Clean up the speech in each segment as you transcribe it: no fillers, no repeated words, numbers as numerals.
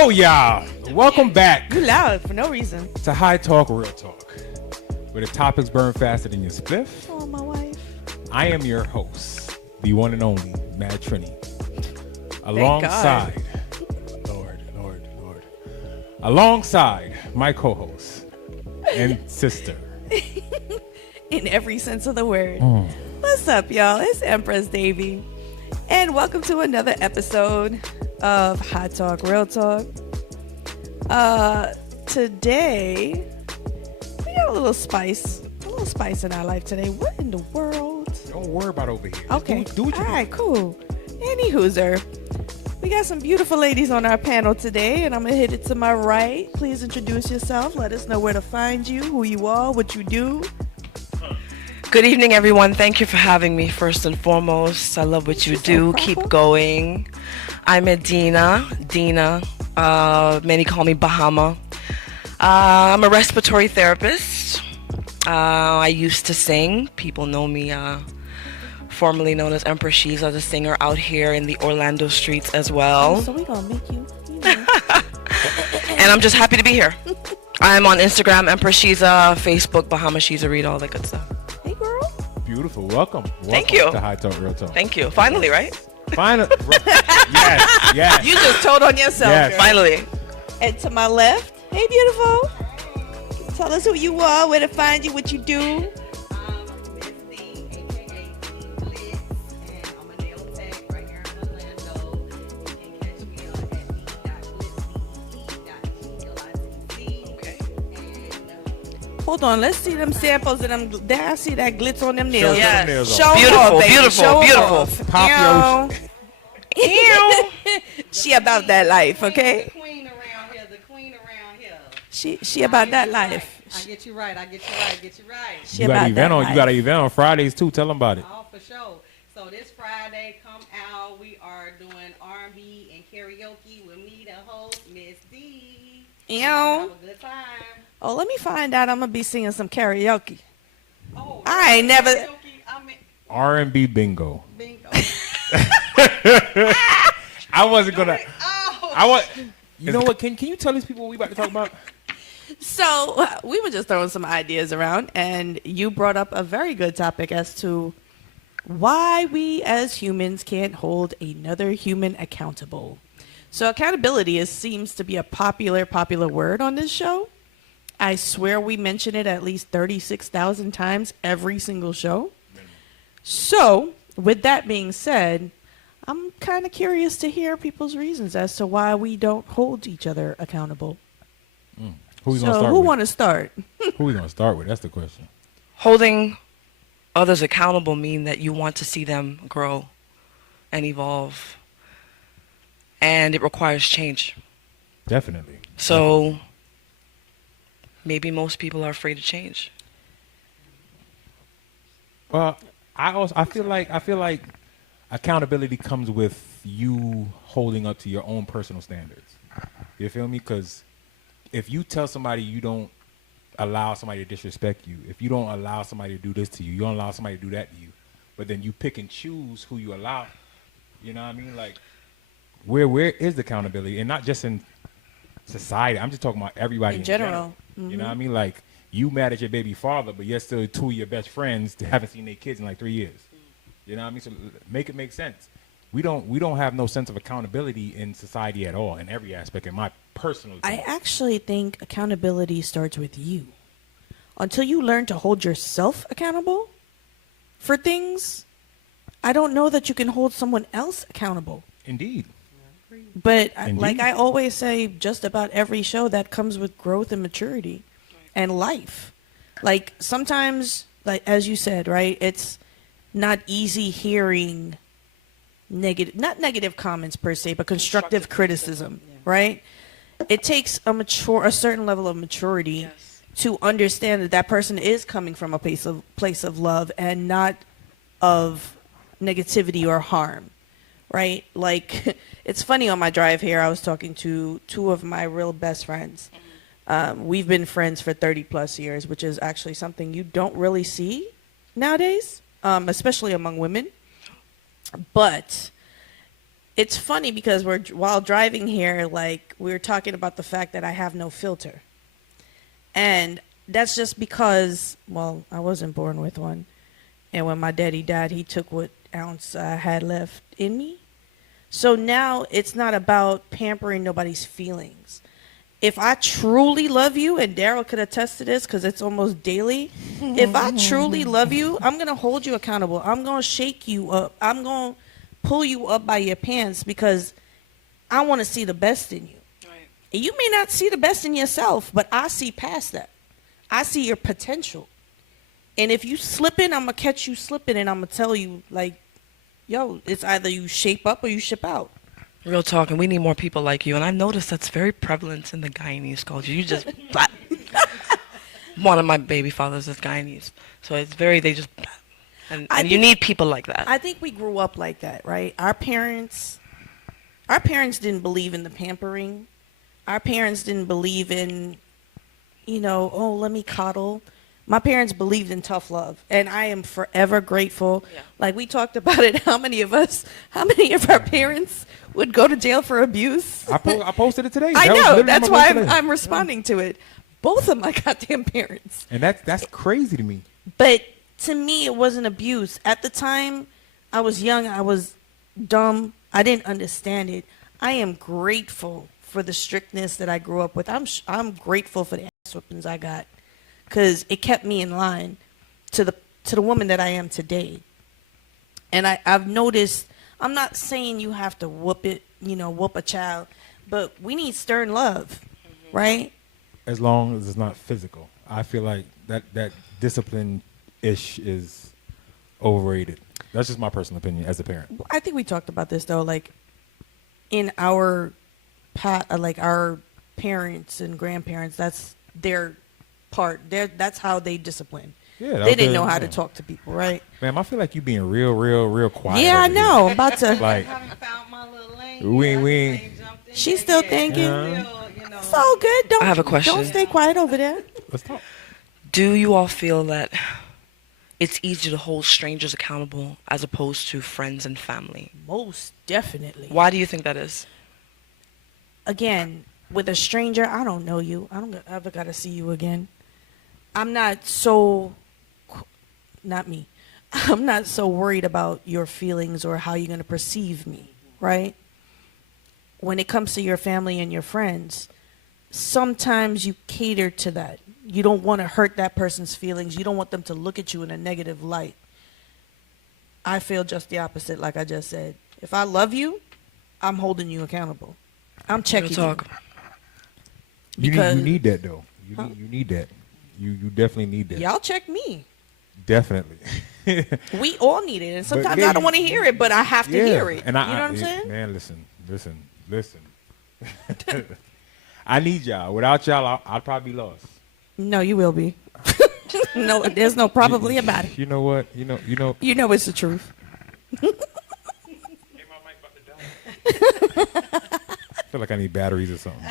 Yo, y'all. Welcome back You loud for no reason. to High Talk, Real Talk, where the topics burn faster than your spliff. Oh, my wife. I am your host, the one and only Mad Trini. Alongside, Lord, alongside my co-host and sister. In every sense of the word. What's up, y'all? It's Empress Davy. And welcome to another episode of High Talk, Real Talk. Today, we got a little spice in our life today. What in the world? Don't worry about over here. Just Okay. do what you All do. right, cool. Any hooser. We got some beautiful ladies on our panel today, and I'm going to hit it to my right. Please introduce yourself. Let us know where to find you, who you are, what you do. Good evening, everyone. Thank you for having me, first and foremost. I love what you do. Keep going. I'm Adina. Dina. Many call me Bahama. I'm a respiratory therapist. I used to sing. People know me, formerly known as Empress Shiza, the singer out here in the Orlando streets as well. So we going to make you know. And I'm just happy to be here. I'm on Instagram, Empress Shiza, Facebook, Bahama Shiza, read all that good stuff. Hey, girl. Beautiful. Welcome. Thank you. To High Talk, Real Talk. Thank you. Finally, right? Finally. Yes. You just told on yourself. Yes. Girl. Finally. And to my left, hey, beautiful. Tell us who you are, where to find you, what you do. Hold on, let's see them samples and them. There, I see that glitz on them nails. Show Yeah. them nails Show off. 'em Beautiful, off, baby. beautiful, Show 'em beautiful. off. Pop your Ew. She about that life, okay? The queen around here. She about that life. I get you right. She You got about an event that on. life. You got an event on Fridays too. Tell them about it. Oh, for sure. So this Friday, come out. We are doing R&B and karaoke with me, the host, Miss D. Ew. Have a good time. Oh, let me find out. I'm gonna be singing some karaoke. Oh, I ain't never. karaoke, I mean, R&B bingo. bingo. I wasn't gonna. Oh, I want. You know what? Can you tell these people what we about to talk about? So we were just throwing some ideas around, and you brought up a very good topic as to why we as humans can't hold another human accountable. So accountability seems to be a popular word on this show. I swear we mention it at least 36,000 times every single show. So with that being said, I'm kind of curious to hear people's reasons as to why we don't hold each other accountable. Who we So gonna start who with? want to start? Who we gonna start with? That's the question. Holding others accountable mean that you want to see them grow and evolve. And it requires change. Definitely. So maybe most people are afraid to change. Well, I feel like accountability comes with you holding up to your own personal standards. You feel me? Because if you tell somebody you don't allow somebody to disrespect you, if you don't allow somebody to do this to you, you don't allow somebody to do that to you, but then you pick and choose who you allow, you know what I mean? Like, where is the accountability? And not just in society. I'm just talking about everybody in general. You know what I mean? Like, you mad at your baby father, but yet still two of your best friends that haven't seen their kids in like 3 years. You know what I mean? So make it make sense. We don't have no sense of accountability in society at all, in every aspect, in my personal opinion. I actually think accountability starts with you. Until you learn to hold yourself accountable for things, I don't know that you can hold someone else accountable. Indeed. But Indeed. like I always say, just about every show, that comes with growth and maturity and life. Like sometimes, like as you said, right, it's not easy hearing not negative comments per se, but constructive criticism, right? It takes a certain level of maturity to understand that that person is coming from a place of love and not of negativity or harm, right? Like, it's funny, on my drive here, I was talking to two of my real best friends. We've been friends for 30 plus years, which is actually something you don't really see nowadays, especially among women. But it's funny because while driving here, like we were talking about the fact that I have no filter, and that's just because, well, I wasn't born with one, and when my daddy died, he took what ounce I had left in me. So now it's not about pampering nobody's feelings. If I truly love you, and Daryl could attest to this because it's almost daily, if I truly love you, I'm going to hold you accountable. I'm going to shake you up. I'm going to pull you up by your pants because I want to see the best in you. Right. And you may not see the best in yourself, but I see past that. I see your potential. And if you slipping, I'm going to catch you slipping and I'm going to tell you, like, yo, it's either you shape up or you ship out. Real talk, and we need more people like you. And I've noticed that's very prevalent in the Guyanese culture. You just, one of my baby fathers is Guyanese. So it's very, they just, and you need people like that. I think we grew up like that, right? Our parents didn't believe in the pampering. Our parents didn't believe in, oh, let me coddle. My parents believed in tough love, and I am forever grateful. Yeah. Like we talked about it, how many of our parents would go to jail for abuse? I posted it today. I That was know. literally That's my why post today. I'm responding to it. Both of my goddamn parents. And that's crazy to me. But to me, it wasn't abuse. At the time, I was young. I was dumb. I didn't understand it. I am grateful for the strictness that I grew up with. I'm grateful for the ass whippings I got, because it kept me in line to the woman that I am today. And I've noticed, I'm not saying you have to whoop a child, but we need stern love, right? As long as it's not physical. I feel like that discipline-ish is overrated. That's just my personal opinion as a parent. I think we talked about this though, like in our our parents and grandparents, that's their part. That's how they discipline. Yeah, They didn't know how to talk to people, right? Ma'am, I feel like you being real quiet. Yeah, I over know. I'm about to. Here. Like, I haven't found my little lane. We- yet. we- I just ain't jumped in She's there still yet. thinking. Yeah. Still, It's all good. I have a question. Don't stay quiet over there. let's talk. Do you all feel that it's easier to hold strangers accountable as opposed to friends and family? Most definitely. Why do you think that is? Again, with a stranger, I don't know you. I don't ever gotta see you again. I'm not so. Not me. I'm not so worried about your feelings or how you're gonna perceive me, right? When it comes to your family and your friends, sometimes you cater to that. You don't want to hurt that person's feelings. You don't want them to look at you in a negative light. I feel just the opposite, like I just said. If I love you, I'm holding you accountable. I'm Real checking talk. You Because- need that though. Huh? You need that. You definitely need you. that. Y'all check me. Definitely. We all need it, and sometimes yeah, I don't want to hear it, but I have to hear it. And you know what I'm saying? Man, listen. I need y'all. Without y'all, I'd probably be lost. No, you will be. No, there's no probably about it. You know what? You know. You know it's the truth. I feel like I need batteries or something.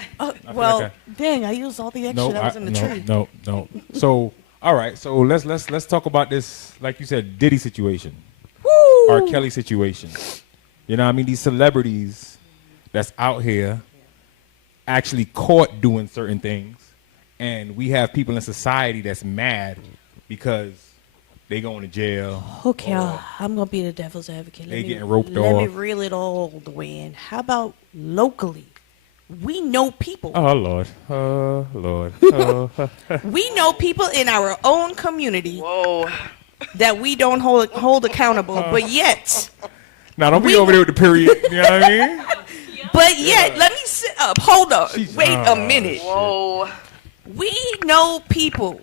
Well, like dang, I used all the extra that was in the tree. No. So, all right. So let's talk about this, like you said, Diddy situation, Woo! R. Kelly situation. You know what I mean? These celebrities that's out here actually caught doing certain things, and we have people in society that's mad because they going to jail. Okay, or I'm gonna be the devil's advocate. They getting roped Let me off. reel it all the way in. How about locally? We know people. Oh Lord. Oh Lord. We know people in our own community Whoa. that we don't hold accountable, but yet, Now don't be over there with the period. You know what I mean? let me sit up. Hold on. She's- Wait a minute. Whoa. We know people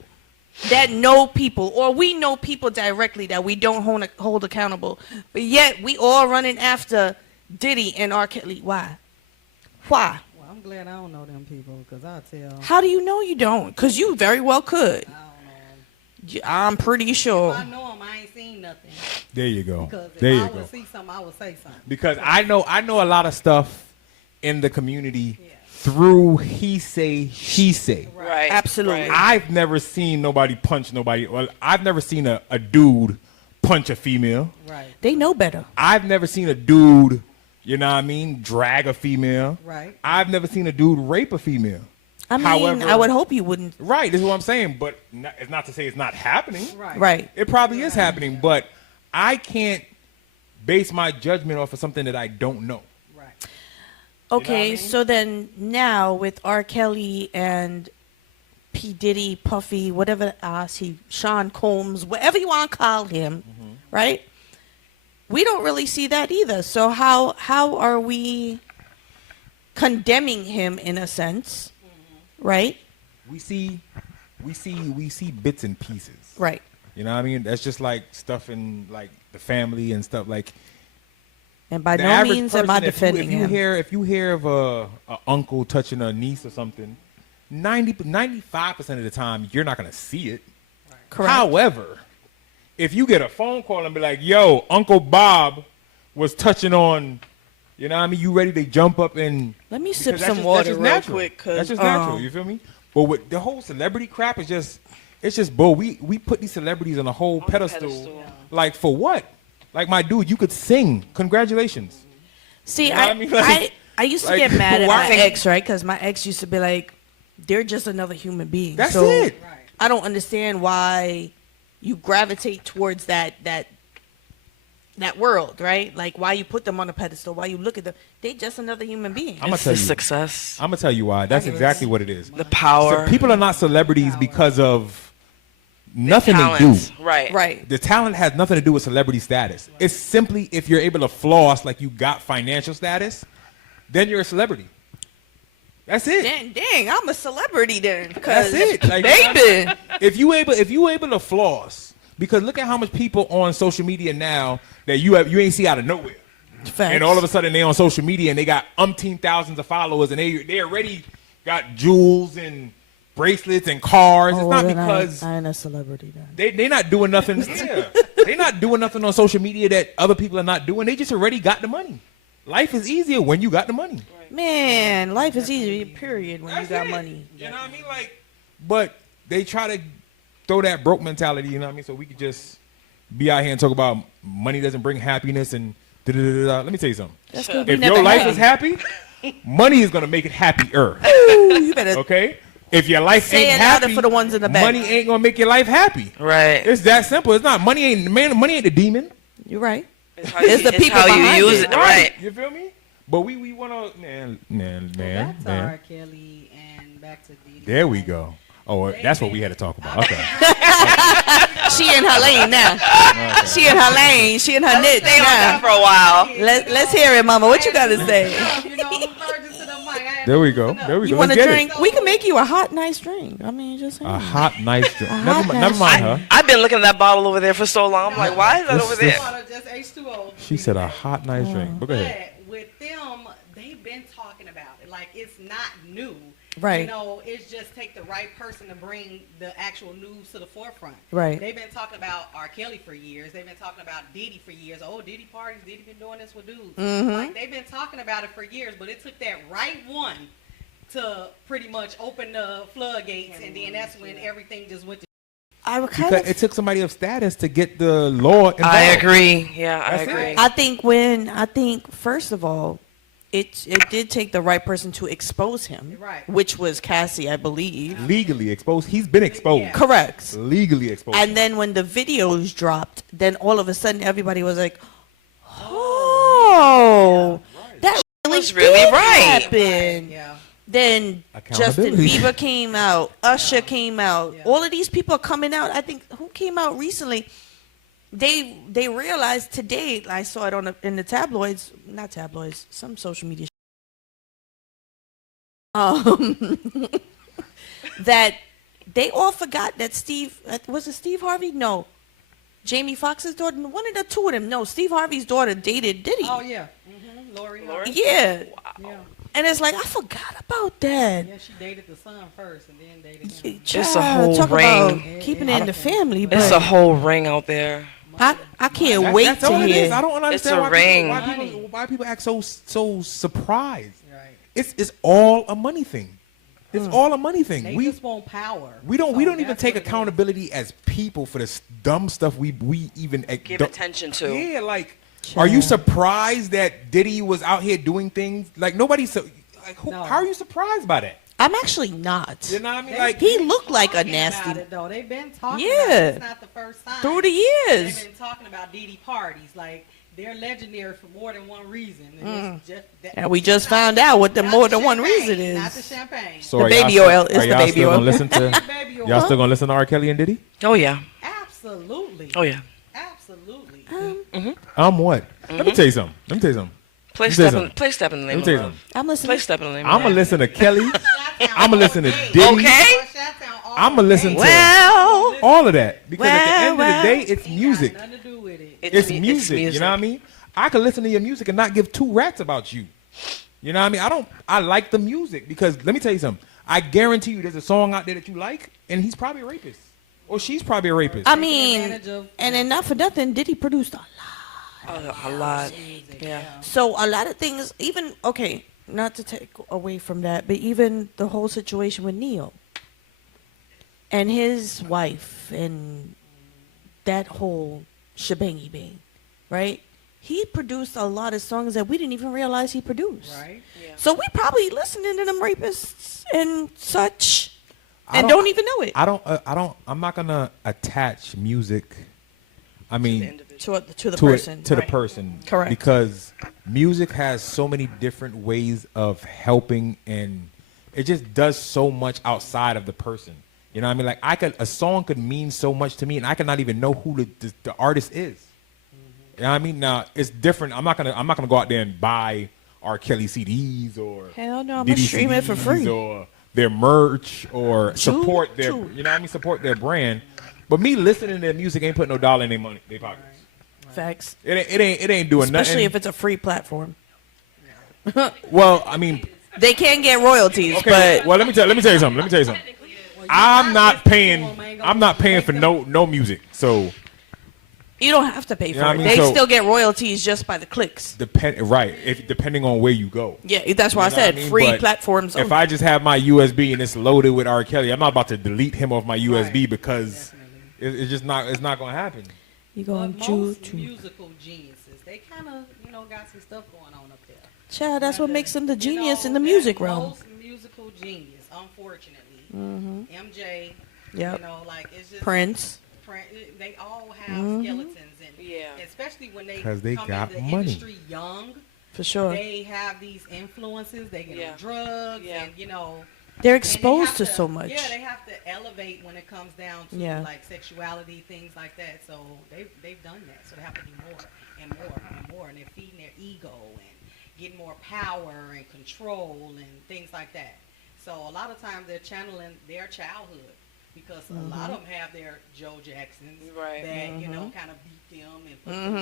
that know people, or we know people directly that we don't hold accountable, but yet we all running after Diddy and R. Kelly. Why? Why? Well, I'm glad I don't know them people because I'll tell. How do you know you don't? Because you very well could. I don't know. I'm pretty sure. If I know him, I ain't seen nothing. There you go. Because if There you I go. would see something, I would say something. Because I know a lot of stuff in the community through he say, she say. Right. Absolutely. Right. I've never seen nobody punch nobody. Well, I've never seen a dude punch a female. Right. They know better. I've never seen a dude You know what I mean? Drag a female. Right. I've never seen a dude rape a female. I mean, However- I would hope you wouldn't. Right, this is what I'm saying. But it's not to say it's not happening. Right. Right. It probably is happening, but I can't base my judgment off of something that I don't know. Right. Okay, I mean? so then now with R. Kelly and P. Diddy, Puffy, whatever Sean Combs, whatever you want to call him, right? We don't really see that either. So how are we condemning him in a sense, right? We see bits and pieces. Right. You know what I mean? That's just like stuff in like the family and stuff like. And by The no average means am I person, defending him. If you hear of a uncle touching a niece or something, 95% of the time you're not gonna see it. Correct. However, if you get a phone call and be like, "Yo, Uncle Bob was touching on," you know what I mean? You ready to jump up and Let me because sip that's some just- water that's just real natural. quick, 'cause, That's just natural. You feel me? But with the whole celebrity crap is just, it's just bull. We put these celebrities on a whole pedestal. Like for what? Like my dude, you could sing. Congratulations. See, You know what I mean? Like- I used to like, get mad at why- my ex, right? Because my ex used to be like, they're just another human being. That's so it. Right. I don't understand why you gravitate towards that world, right? Like why you put them on a pedestal, why you look at them. They just another human being. I'm gonna It's tell the you. success, I'm gonna tell you why. That's exactly what it is. the power, So people are not celebrities because of nothing they do. talents. Right. Right. The talent has nothing to do with celebrity status. It's simply if you're able to floss like you got financial status, then you're a celebrity. That's it. Dang, I'm a celebrity then. That's it. Like, baby. if you able to floss, because look at how much people on social media now that you ain't see out of nowhere. Facts. And all of a sudden they on social media and they got umpteen thousands of followers and they already got jewels and bracelets and cars. Oh, It's well, not then because I ain't a celebrity then. they not doing nothing. Yeah. They not doing nothing on social media that other people are not doing. They just already got the money. Life is easier when you got the money. Man, life is easy, period, when That's you got it. money. You know what I mean? Like, but they try to throw that broke mentality, you know what I mean? So we could just be out here and talk about money doesn't bring happiness and da-da-da-da-da. Let me tell you something. That's 'cause we If never your life had is happy, money is gonna make it happier. Ooh, you better Okay? If your life say ain't it louder happy, for the ones in the back. money ain't gonna make your life happy. Right. It's that simple. It's not money ain't the demon. You're right. It's how It's the people how behind you use it. it. Right. You feel me? But we wanna man. Back to R. Kelly and back to Diddy. There we go. Oh, that's what we had to talk about. Okay. She in her lane now. She in her lane. She in her niche Stay on that now. for a while. Let's hear it, Mama. What you got to say? You know, I'm virgin to the mic. I had There to we listen go. up. There we You go. want Let's to get drink? it. We can make you a hot, nice drink. I mean, just saying. A hot, nice drink. A Never, hot, never nice mind drink. her. I've been looking at that bottle over there for so long. I'm like, why is that This- over this- there? Water, just H2O. She said a hot, nice drink. But go ahead. But with them, they've been talking about it. Like it's not new. Right. You know, it's just take the right person to bring the actual news to the forefront. Right. They've been talking about R. Kelly for years. They've been talking about Diddy for years. Oh, Diddy parties. Diddy been doing this with dudes. Mm-hmm. Like they've been talking about it for years, but it took that right one to pretty much open the floodgates, and then that's when everything just went to. I would kind Because of. it took somebody of status to get the law involved. I agree. Yeah, I That's it. agree. I think first of all, it did take the right person to expose him, Right. which was Cassie, I believe. Legally exposed. He's been exposed. Yeah. Correct. Legally exposed. And then when the videos dropped, then all of a sudden everybody was like, "Oh, that really was really did right." happen." Yeah. Then Justin Accountability. Bieber came out, Usher came out. Yeah. All of these people are coming out. I think who came out recently? They realized today. I saw it in the tabloids, not tabloids, some social media. That they all forgot that was it Steve Harvey? No, Jamie Foxx's daughter. One of the two of them. No, Steve Harvey's daughter dated Diddy. Oh, yeah. Mm-hmm. Lori. Yeah, Yeah. and it's like I forgot about that. Yeah, she dated the son first and then dated him. It's a whole Talk ring. about keeping it in the family, but It's a whole ring out there. I can't wait that's to all it is. hear. I don't understand a why ring. why people act so surprised. Right. It's all a money thing. It's all a money thing. They We just want power. we don't So even that's take what it is. accountability as people for this dumb stuff we even Give attention to. Yeah, like Are you Child. surprised that Diddy was out here doing things like nobody's like? No. How are you surprised by that? I'm actually not. You know what I mean? They- Like He looked like a Talking nasty about it, though. They've been talking Yeah. about it. It's not the first time. through the years. They've been talking about Diddy parties. Like, they're legendary for more than one reason. And it's just that, And we just found out what the not more than one champagne, reason Not the is. champagne. so The are y'all baby still- oil is are the y'all baby still gonna oil. listen to Baby oil. y'all still gonna listen to R. Kelly and Diddy? Oh yeah. Absolutely. Oh yeah. Absolutely. What? Let me tell you something. Let me tell you something. Play Let me tell you step in. something. Play step in the Let name me of tell you love. something. I'm listening. Play step in the name I'm of gonna love. listen to Kelly. I'm gonna listen to Hey. Diddy. Okay. I'm gonna listen to Well, all of that because at the end well, of the day, it's Ain't music. got nothing to do with it. It's music. You know what I mean? I could listen to your music and not give two rats about you. You know what I mean? I like the music because let me tell you something. I guarantee you, there's a song out there that you like, and he's probably a rapist, or she's probably a rapist. I mean, advantage of- and then not for nothing, Diddy produced a lot. A lot. Yeah. So a lot of things, even okay, not to take away from that, but even the whole situation with Neo and his wife and that whole shebangy bang, right? He produced a lot of songs that we didn't even realize he produced. Right? So we probably listening to them rapists and such, I and don't even know it. I'm not gonna attach music. I mean, To the to person. it, to the Right. person. Correct. Because music has so many different ways of helping, and it just does so much outside of the person. You know what I mean? Like a song could mean so much to me, and I could not even know who the artist is. You know what I mean? Now it's different. I'm not gonna go out there and buy R. Kelly CDs or Hell no, I'm Diddy gonna stream it for CDs free. or their merch or support their. true. You know what I mean? Support their brand. But me listening to their music ain't putting no dollar in their money, their pockets. Facts. It ain't doing Especially nothing. if it's a free platform. Well, I mean, They can get royalties, okay. but Well, let me tell you something. Let me tell you something. I'm not paying for no music. So you don't have to pay for know what it. I mean? They So- still get royalties just by the clicks. depending on where you go. Yeah, that's why I You know what said I mean? free But platforms. If only. I just have my USB and it's loaded with R. Kelly, I'm not about to delete him off my USB because it's just not. It's not gonna happen. You go on But most YouTube. musical geniuses, they kind of, got some stuff going on up there. Child, that's what makes them the You genius know, in the that music realm. Most musical genius, unfortunately. MJ, Yep. like it's just Prince. They all have skeletons, and Yeah. especially when they 'Cause they come got into the money. industry young, For sure. they have these influences. They get Yeah. on drugs, Yeah. and They're and they exposed have to so much. Yeah, they have to elevate when it comes down to Yeah. like sexuality, things like that. So they've done that. So they have to do more and more and more, and they're feeding their ego and getting more power and control and things like that. So a lot of times they're channeling their childhood because a lot of them have their Joe Jacksons Right. that kind of beat them and put them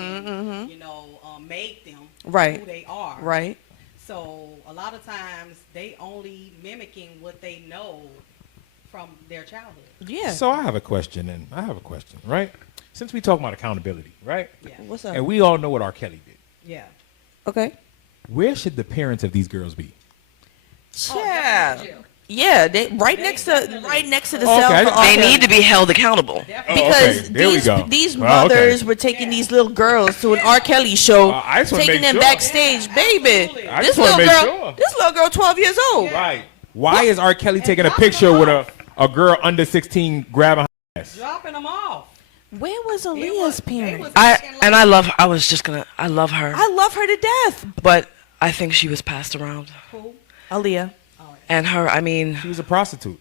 in, made them Right. who they are. Right. So a lot of times they only mimicking what they know from their childhood. Yeah. So I have a question, right? Since we talk about accountability, right? Yeah. What's up? And we all know what R. Kelly did. Yeah. Okay. Where should the parents of these girls be? Child. Yeah, they right next to the Okay, cell. I- for They all need to be held accountable. Definitely. Oh, because okay. There we go. these Well, okay. mothers were taking these little girls to an R. Kelly show, I just wanna taking make them sure. backstage, Yeah, baby. absolutely. I This just wanna little make girl, sure. this little girl, 12 years old. Right. Why is R. Kelly taking a dropping picture them with off. a girl under 16 grabbing her ass? Dropping them off. Where was It Aaliyah's was- parents? they was I acting like- I love. I was just gonna. I love her, I love her to death. but I think she was passed around. Who? Aaliyah. And her. I mean, She was a prostitute.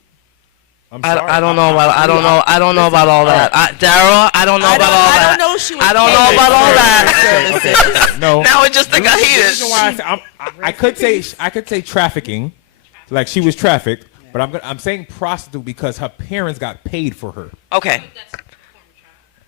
I'm sorry. I don't know about. I don't know. I don't know about all that. Daryl, I don't know I about don't- all I that. don't know she was I don't paid know about for all her that. services. No. Now it just think I The hate reason why it. I could say trafficking, like she was trafficked, but I'm saying prostitute because her parents got paid for her. Okay.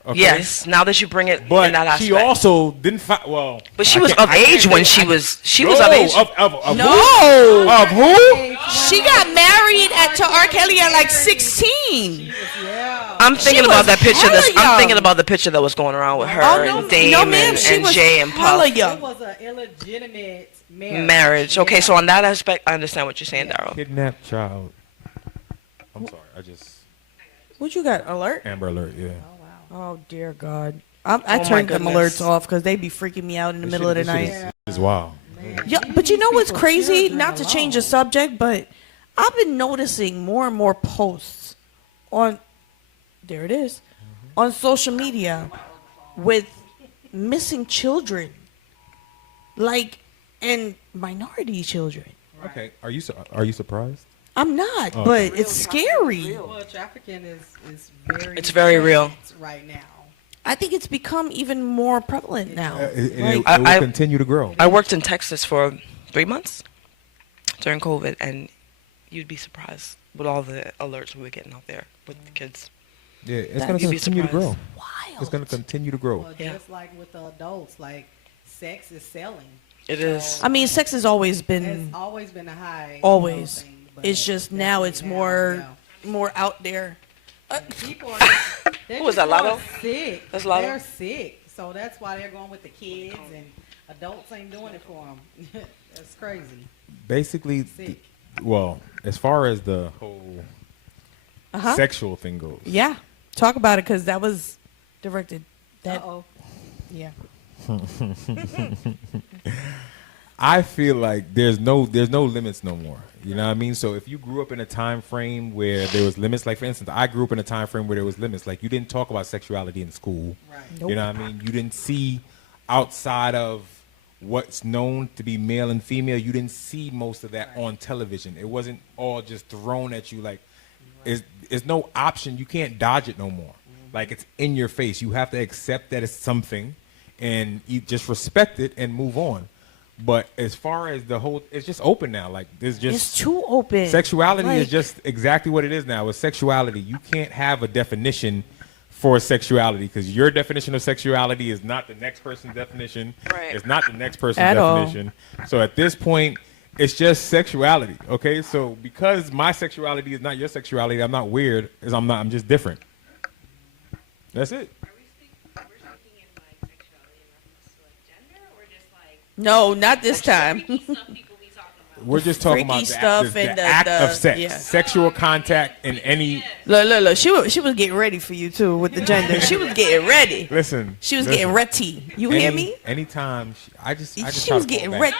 Okay? Yes. Now that you bring it in But that aspect. she also didn't well. But she I was can't- of I can't age when say- she was. She No, was of age. Of No. who? Of who? She got married to R. Kelly at like 16. Yeah. I'm thinking She about was that picture. hella I'm young. thinking about the picture that was going around with her Oh, no, and Dame no, ma'am. and, She and was Jay and hella Puff. young. It was an illegitimate marriage. Marriage. Okay, Yeah. so on that aspect, I understand what you're saying, Daryl. Kidnapped child. I'm sorry. I just What you got? Alert? Amber Alert. Yeah. Oh, dear God. I Oh my turned them goodness. alerts off because they be freaking me out in the middle of the This shit night. is wild. Yeah, Leave but you these know what's people's crazy? children Not to change the alone. subject, but I've been noticing more and more posts on there it is on social media with missing children, like and minority children. Okay, are you surprised? I'm not, Oh. but it's scary. Well, trafficking is very. It's very real. right now. I think it's become even more prevalent now. It Like, will I- continue to grow. I worked in Texas for 3 months during COVID, and you'd be surprised with all the alerts we were getting out there with the kids. Yeah, it's That- going to You'd be continue to grow. wild. It's going to continue to grow. Well, Yeah. just like with the adults, like sex is selling. It is. I mean, sex has always It's been always been a high. always. Thing, but It's just now it's definitely more yeah. more out there. People are just, they're Who was just that, Lotto? sick. That's Lotto? They're sick, so that's why they're going with the kids, and adults ain't doing it for them. That's crazy. Basically, Sick. well, as far as the whole Uh-huh. sexual thing goes, Yeah, talk about it because that was directed. That Uh-oh. yeah. I feel like there's no limits no more. You know what I mean? So if you grew up in a time frame where there was limits, like for instance, I grew up in a time frame where there was limits. Like you didn't talk about sexuality in school. Right. Nope. You know what I mean? You didn't see outside of what's known to be male and female. You didn't see most of that on television. It wasn't all just thrown at you. Like, it's no option. You can't dodge it no more. Like it's in your face. You have to accept that it's something, and you just respect it and move on. But as far as the whole, it's just open now. Like there's just It's too open. sexuality is Like, just exactly what it is now. With sexuality, you can't have a definition for sexuality because your definition of sexuality is not the next person's definition. Right. It's not the next person's At all. definition. So at this point, it's just sexuality. Okay, so because my sexuality is not your sexuality, I'm not weird. I'm just different. That's it. We're speaking in like sexuality in reference to like gender, or just like no, not this time. freaky stuff people be talking about? We're just talking freaky about stuff the and the- act the- of sex, yeah. sexual contact in any. Look. She was getting ready for you too with the gender. She was getting ready. Listen, She was listen. getting ready. You hear me? Anytime, I just She try was to fall getting back. ready.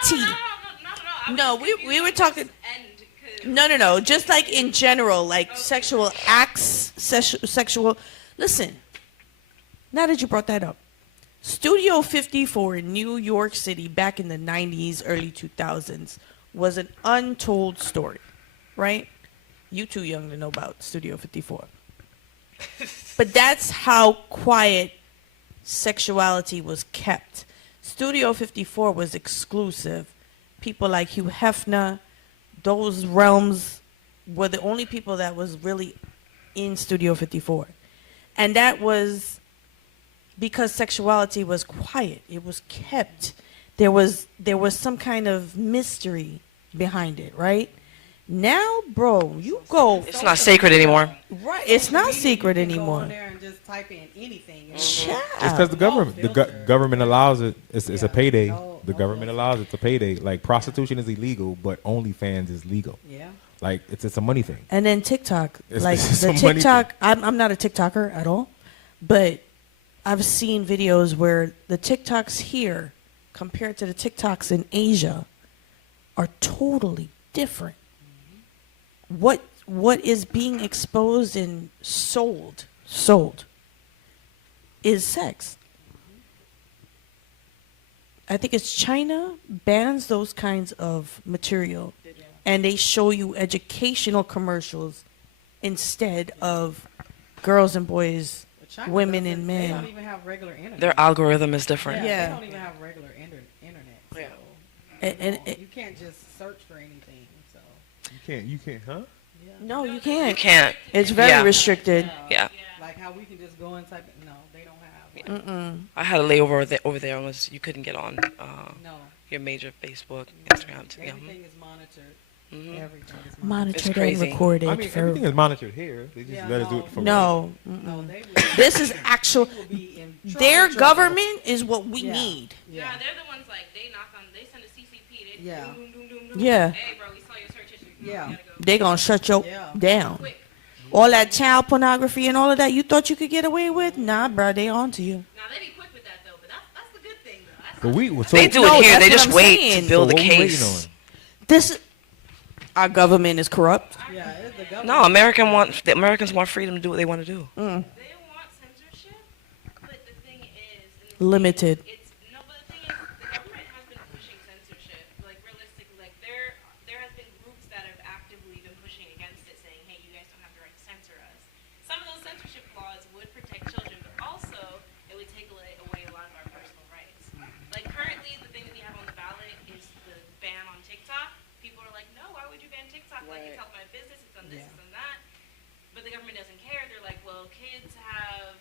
No, No, we were talking. And No. Just like in general, like sexual acts, sexual. Listen, now that you brought that up, Studio 54 in New York City back in the 90s, early 2000s was an untold story, right? You too young to know about Studio 54. But that's how quiet sexuality was kept. Studio 54 was exclusive. People like Hugh Hefner, those realms were the only people that was really in Studio 54. And that was because sexuality was quiet. It was kept. There was some kind of mystery behind it, right? Now, bro, you go It's not sacred anymore. right. It's not secret You can go anymore. on there and just type in anything. and Child. It's because the government, government allows it. It's a Yeah. payday. No, The no, government no. allows it to payday. Like prostitution is illegal, but OnlyFans is legal. Yeah. Like it's a money thing. And then TikTok, It's- like it's the some money TikTok. I'm not a TikToker at all, but I've seen videos where the TikToks here compared to the TikToks in Asia are totally different. What is being exposed and sold is sex. I think it's China bans those kinds of material, and they show you educational commercials instead of girls and boys, But China women doesn't- and They men. don't even have regular internet. Their algorithm is different. Yeah. They don't even have regular internet. So Yeah. And you can't just search for anything. So You can't, huh? yeah. no, you You can't. can't. It's very Yeah. restricted. Yeah. Like how we can just go and type it. No, they don't have. Like, I had a layover over there and was you couldn't get on no. your major Facebook, Instagram. Yeah. Everything is monitored. Mhm. Everything is monitored. Monitored and crazy. recorded. I mean, for, everything is monitored here. They just Yeah, let us do no. it for no, No, they would, this is actual. will be in Their trouble. government is what we Yeah. need. yeah, Yeah. they're the ones like they knock on, they send a CCP. They Yeah. doom, doom, doom, doom. Yeah. Hey, bro, we saw your search history. Come on, Yeah. we gotta go. They gonna shut you Yeah. down. Quick. All that child pornography and all of that you thought you could get away with? Nah, bro, they on to you. Now they be quick But They do No, it here. that's They what just I'm wait saying. to build So the what we waiting case. on? This, our government is corrupt. Yeah, it's the government. No, the Americans want freedom to do what they want to do. They want censorship, but the thing is, Limited. It's no, but the thing is, the government has been pushing censorship. Like realistically, like there has been groups that have actively been pushing against it, saying, "Hey, you guys don't have the right to censor us." Some of those censorship laws would protect children, but also it would take away a lot of our personal rights. Like currently, the thing that we have on the ballot is the ban on TikTok. People are like, "No, why would you ban TikTok? Like it's helped my business, it's done this, it's done that." But the government doesn't care. They're like, "Well, kids have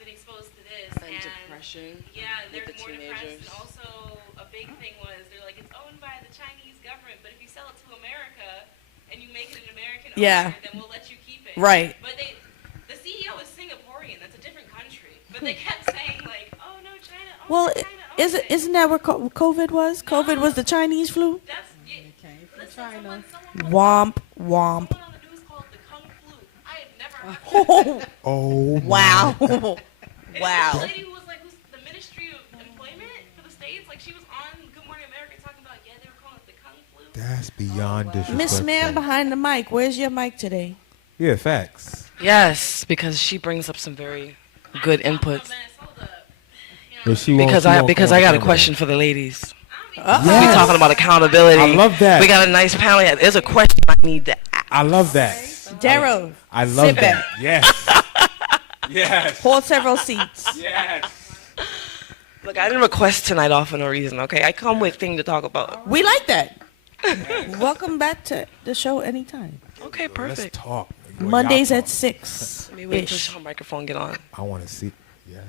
been exposed to this And depression yeah, they're with the more depressed. teenagers. And also, a big thing was they're like, it's owned by the Chinese government, but if you sell it to America and you make it an American Yeah. owner, then we'll let you keep it." Right. But the CEO is Singaporean. That's a different country. But they kept saying like, "Oh no, China owns Well, it. China owns it." isn't that what COVID was? COVID was the Chinese flu. That's yeah, It came from listen, China. someone Womp. on the news called the Kung Flu. I had never heard of it. Oh, Oh wow. It's Wow. this lady who was like, who's the Ministry of Employment for the States, like she was on Good Morning America talking about, yeah, they were calling it the Kung Flu. That's beyond disrespectful. Miss Man behind the mic, where's your mic today? Yeah, facts. Yes, because she brings up some very good inputs. Hold up. But she won't- Because she won't I come got a on question for the ladies. We Uh-oh. talking about accountability. I love that. We got a nice panel. Here. There's a question I need to ask. I love that. Darrow, I love Sit that. back. Yes. Yes. hold several seats. Yes. Look, I didn't request tonight off for no reason, okay? I come with things to talk about. We like that. Welcome back to the show anytime. Okay, Let's perfect. talk. Mondays Y'all at talk. 6. Let me wait till her microphone get on. I want to see. Yes.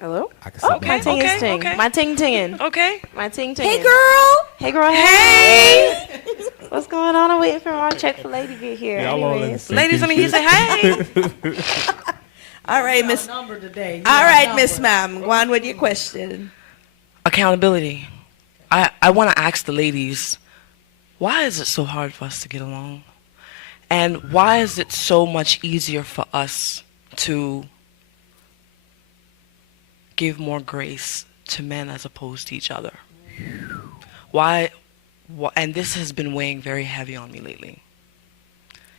Hello? I can see. Okay. My ting is ting. okay. My ting tingin'. Okay. My ting tingin'. Hey, girl. Hey, girl. Hey. What's going on? I'm waiting for our Chick-fil-A to get here. Y'all all in Anyways. sync Ladies, and let me hear shit. say hey. All right, You Miss. outnumbered today. You All right, outnumbered. Miss Ma'am. Go on with your question. Accountability. I want to ask the ladies, why is it so hard for us to get along? And why is it so much easier for us to give more grace to men as opposed to each other? Why and this has been weighing very heavy on me lately.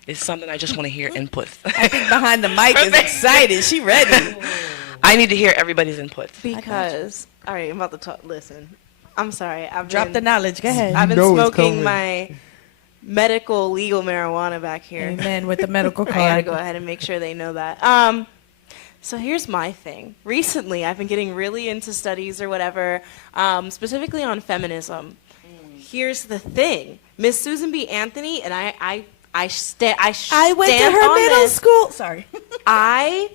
It's something I just want to hear input. I think behind the mic is excited. She ready. I need to hear everybody's input. Because, all right, I'm about to talk. Listen, I'm sorry. Drop the knowledge. Go ahead. I've been know it's smoking coming. my medical legal marijuana back here. Amen with the medical I gotta card. go ahead and make sure they know that. So here's my thing. Recently, I've been getting really into studies or whatever, specifically on feminism. Here's the thing, Miss Susan B. Anthony, and I went to her middle school. Sorry.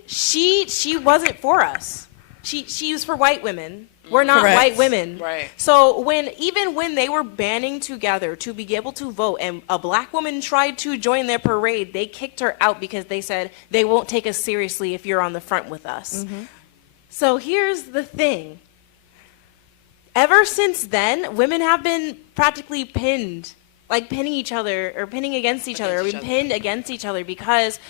She wasn't for us. She was for white women. We're not Correct. white women. Right. So even when they were banding together to be able to vote and a black woman tried to join their parade, they kicked her out because they said they won't take us seriously if you're on the front with us. So here's the thing. Ever since then, women have been practically pinned, like pinning each other or pinning against each other, or Against been each other. pinned against each other because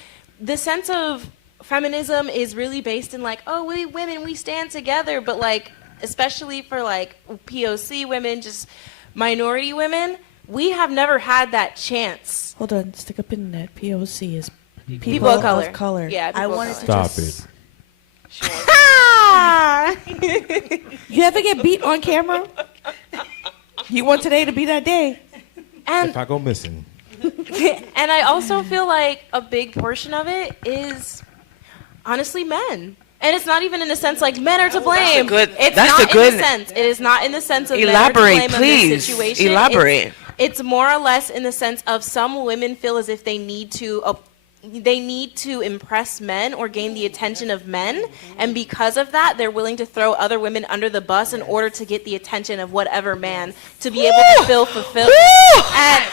the sense of feminism is really based in like, oh, we women, we stand together, but like, especially for like POC women, just minority women, we have never had that chance. Hold on. Stick a pin in that. POC is People of color. Yeah, I people of wanted to color. Stop just. it. You ever get beat on camera? You want today to be that day? And If I go missing, and I also feel like a big portion of it is honestly men. And it's not even in the sense like men are to blame. It's that's not a good- in the sense. It is not in the sense of Elaborate, men are to blame please. in this situation. Elaborate. It's more or less in the sense of some women feel as if they need to impress men or gain the attention of men, and because of that, they're willing to throw other women under the bus in order to get the attention of whatever man to be able to fulfill. And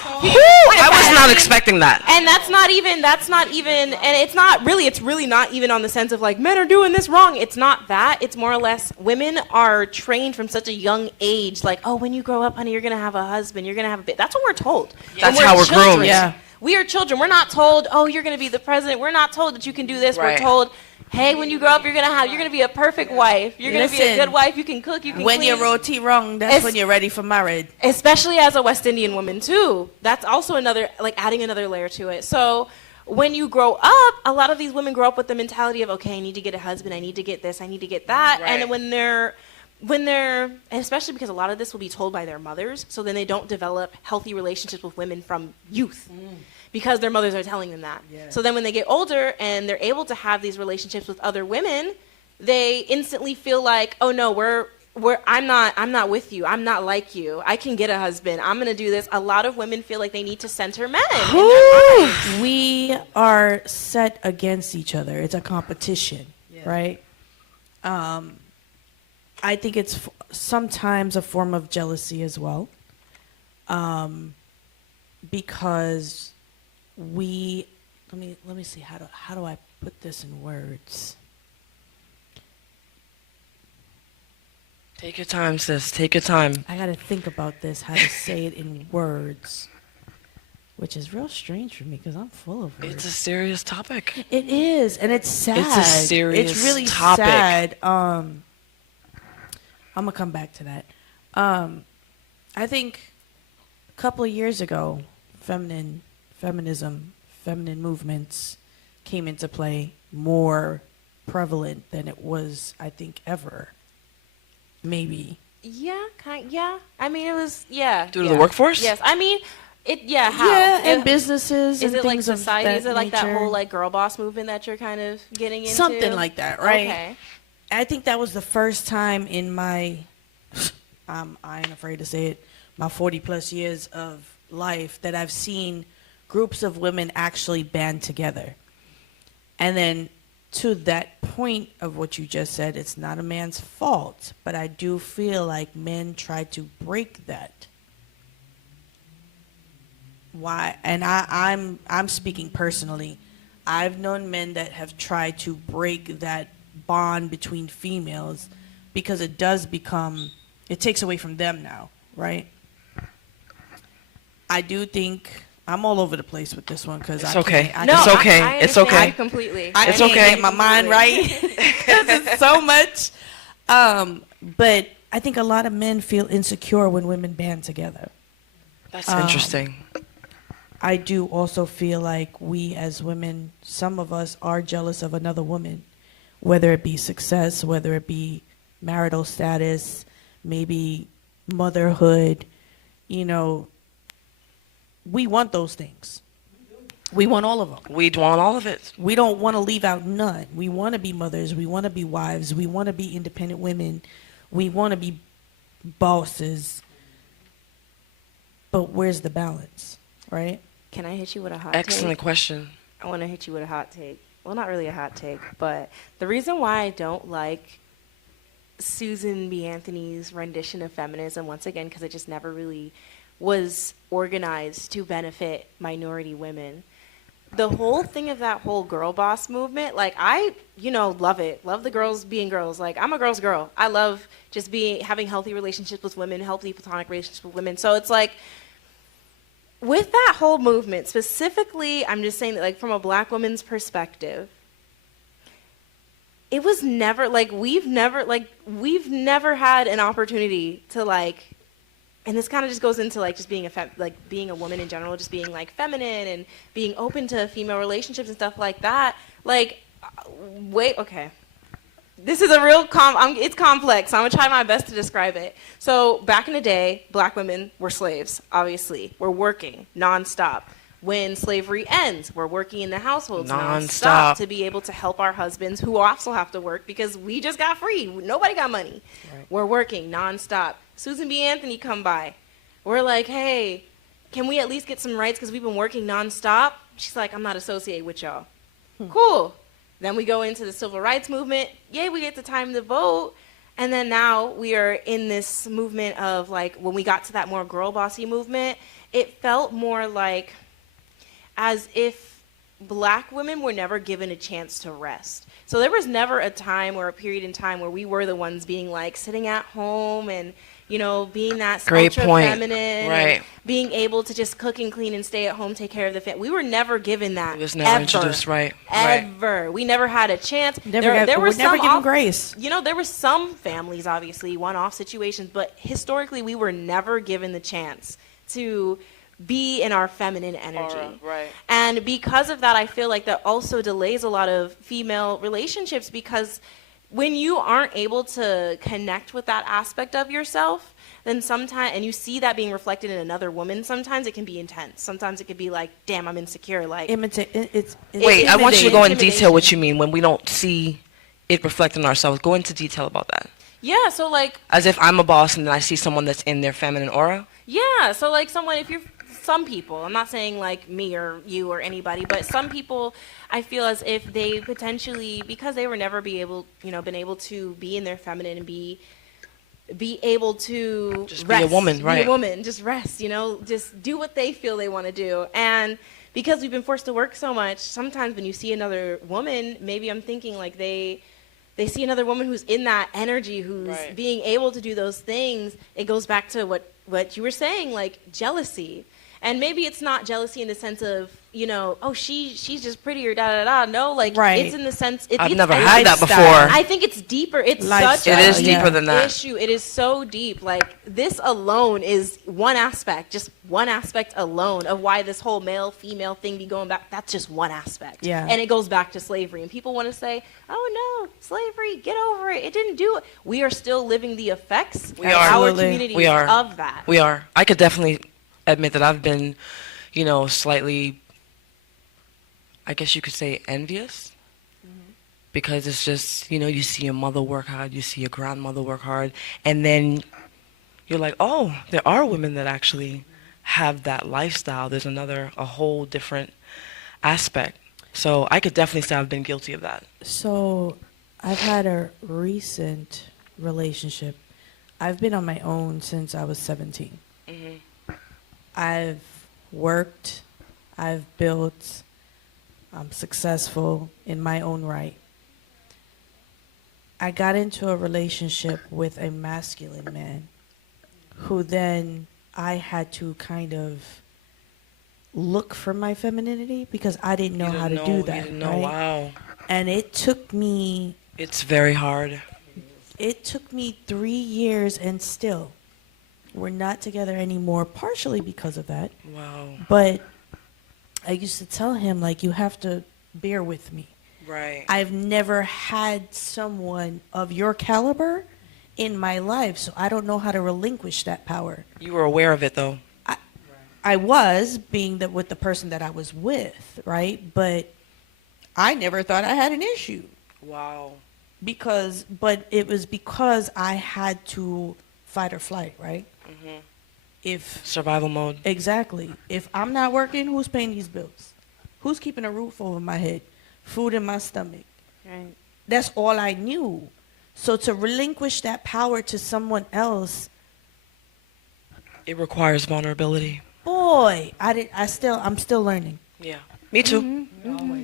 I was not expecting that. and that's not even, and it's really not even on the sense of like, men are doing this wrong. It's not that. It's more or less women are trained from such a young age, like, oh, when you grow up, honey, you're going to have a husband, you're going to have a baby. That's what we're told. That's When how we're children. groomed. Yeah. We are children. We're not told, oh, you're going to be the president. We're not told that you can do this. Right. We're told hey, when you grow up, you're gonna be a perfect wife. You're gonna be a Listen, good wife. You can cook. You can When clean. you're roti wrong, that's It's- when you're ready for marriage. Especially as a West Indian woman too. That's also another, like, adding another layer to it. So when you grow up, a lot of these women grow up with the mentality of, okay, I need to get a husband, I need to get this, I need to get that. Right. And when they're, and especially because a lot of this will be told by their mothers, so then they don't develop healthy relationships with women from youth. Because their mothers are telling them that. So then when they get older and they're able to have these relationships with other women, they instantly feel like, oh no, I'm not with you. I'm not like you. I can get a husband. I'm gonna do this. A lot of women feel like they need to center men in their lives. We are set against each other. It's a competition, right? I think it's sometimes a form of jealousy as well, because let me see, how do I put this in words? Take your time, sis. Take your time. I gotta think about this, how to say it in words, which is real strange for me because I'm full of words. It's a serious topic. It is, and it's sad. It's a serious It's really topic. sad. I'm gonna come back to that. I think a couple of years ago, feminism, feminine movements came into play more prevalent than it was, I think, ever. Maybe. Yeah, yeah. I mean, it was, yeah. Due to the workforce? Yes. I mean, how? Yeah, and businesses Is and it like things of society? that Is it like that nature. whole like girl boss movement that you're kind of getting into? Something like that, right? Okay. I think that was the first time in my, I ain't afraid to say it, my 40 plus years of life that I've seen groups of women actually band together. And then to that point of what you just said, it's not a man's fault, but I do feel like men try to break that. Why? And I'm speaking personally. I've known men that have tried to break that bond between females because it takes away from them now, right? I do think I'm all over the place with this one because It's okay. I No, can't- It's okay. I It's understand okay. you completely. I It's can't okay. get my mind right because it's so much. But I think a lot of men feel insecure when women band together. That's interesting. I do also feel like we as women, some of us are jealous of another woman, whether it be success, whether it be marital status, maybe motherhood. You know, we want those things. We want all of them. We want all of it. We don't want to leave out none. We want to be mothers. We want to be wives. We want to be independent women. We want to be bosses. But where's the balance, right? Can I hit you with a hot Excellent take? question. I want to hit you with a hot take. Well, not really a hot take, but the reason why I don't like Susan B. Anthony's rendition of feminism, once again, because it just never really was organized to benefit minority women. The whole thing of that whole girl boss movement, like I, love it. Love the girls being girls. Like I'm a girl's girl. I love just having healthy relationships with women, healthy platonic relationships with women. So it's like, with that whole movement, specifically, I'm just saying that, like, from a black woman's perspective, it was never, like, we've never had an opportunity to, like, and this kind of just goes into, like, just being being a woman in general, just being, like, feminine and being open to female relationships and stuff like that. Like, okay. This is a real it's complex. So I'm gonna try my best to describe it. So back in the day, black women were slaves. Obviously, we're working nonstop. When slavery ends, we're working in the households nonstop to be able to help our husbands, who also have to work because we just got free. Nobody got money. Right. We're working nonstop. Susan B. Anthony come by. We're like, hey, can we at least get some rights because we've been working nonstop? She's like, I'm not associated with y'all. Cool. Then we go into the civil rights movement. Yay, we get the time to vote. And then now we are in this movement of, like, when we got to that more girl bossy movement, it felt more like as if black women were never given a chance to rest. So there was never a time or a period in time where we were the ones being, like, sitting at home and, being that Great ultra point. feminine, Right. and being able to just cook and clean and stay at home, take care of the family. We were never given that. It was never ever, introduced, right, right. Ever. We never had a chance. Never, there were we're never some given grace. there were some families, obviously, one-off situations, but historically, we were never given the chance to be in our feminine energy. Right. And because of that, I feel like that also delays a lot of female relationships, because when you aren't able to connect with that aspect of yourself, then sometimes, and you see that being reflected in another woman, sometimes it can be intense. Sometimes it could be like, damn, I'm insecure. Like, Wait, I want you to go in detail what intimidation. you mean when we don't see it reflecting ourselves. Go into detail about that. Yeah, so like, As if I'm a boss and then I see someone that's in their feminine aura. yeah, so like some people, I'm not saying like me or you or anybody, but some people, I feel as if they potentially, because they were never been able to be in their feminine and be able to Just rest, be a woman, right? Be a woman, just rest, just do what they feel they want to do. And because we've been forced to work so much, sometimes when you see another woman, maybe I'm thinking like they see another woman who's in that energy, who's Right. being able to do those things. It goes back to what you were saying, like jealousy. And maybe it's not jealousy in the sense of, oh, she's just prettier, da da da. No, like Right. it's in the sense. I've it's never I had that think- before. I think it's deeper. It's Lifestyle, such It is a deeper yeah. than that. issue. It is so deep. Like this alone is one aspect, just one aspect alone of why this whole male female thing be going back. That's just one aspect. Yeah. And it goes back to slavery. And people want to say, oh no, slavery, get over it. It didn't do it. We are still living the effects We in are. our Absolutely. communities We are. of that. We are. I could definitely admit that I've been, slightly, I guess you could say, envious. Because it's just, you see your mother work hard, you see your grandmother work hard, and then you're like, oh, there are women that actually have that lifestyle. There's a whole different aspect. So I could definitely say I've been guilty of that. So, I've had a recent relationship. I've been on my own since I was 17. I've worked, I've built, I'm successful in my own right. I got into a relationship with a masculine man who then I had to kind of look for my femininity because I didn't know how to do that. You didn't know, right? wow. And it took me It's very hard. 3 years, and still we're not together anymore, partially because of that. Wow. But I used to tell him, like, you have to bear with me. Right. I've never had someone of your caliber in my life, so I don't know how to relinquish that power. You were aware of it, though. I was being with the person that I was with, right? But I never thought I had an issue Wow. but it was because I had to fight or flight, right? Mm-hmm. If Survival mode. Exactly. If I'm not working, who's paying these bills? Who's keeping a roof over my head? Food in my stomach. Right. That's all I knew. So to relinquish that power to someone else, It requires vulnerability. boy, I'm still learning. Yeah. Me too.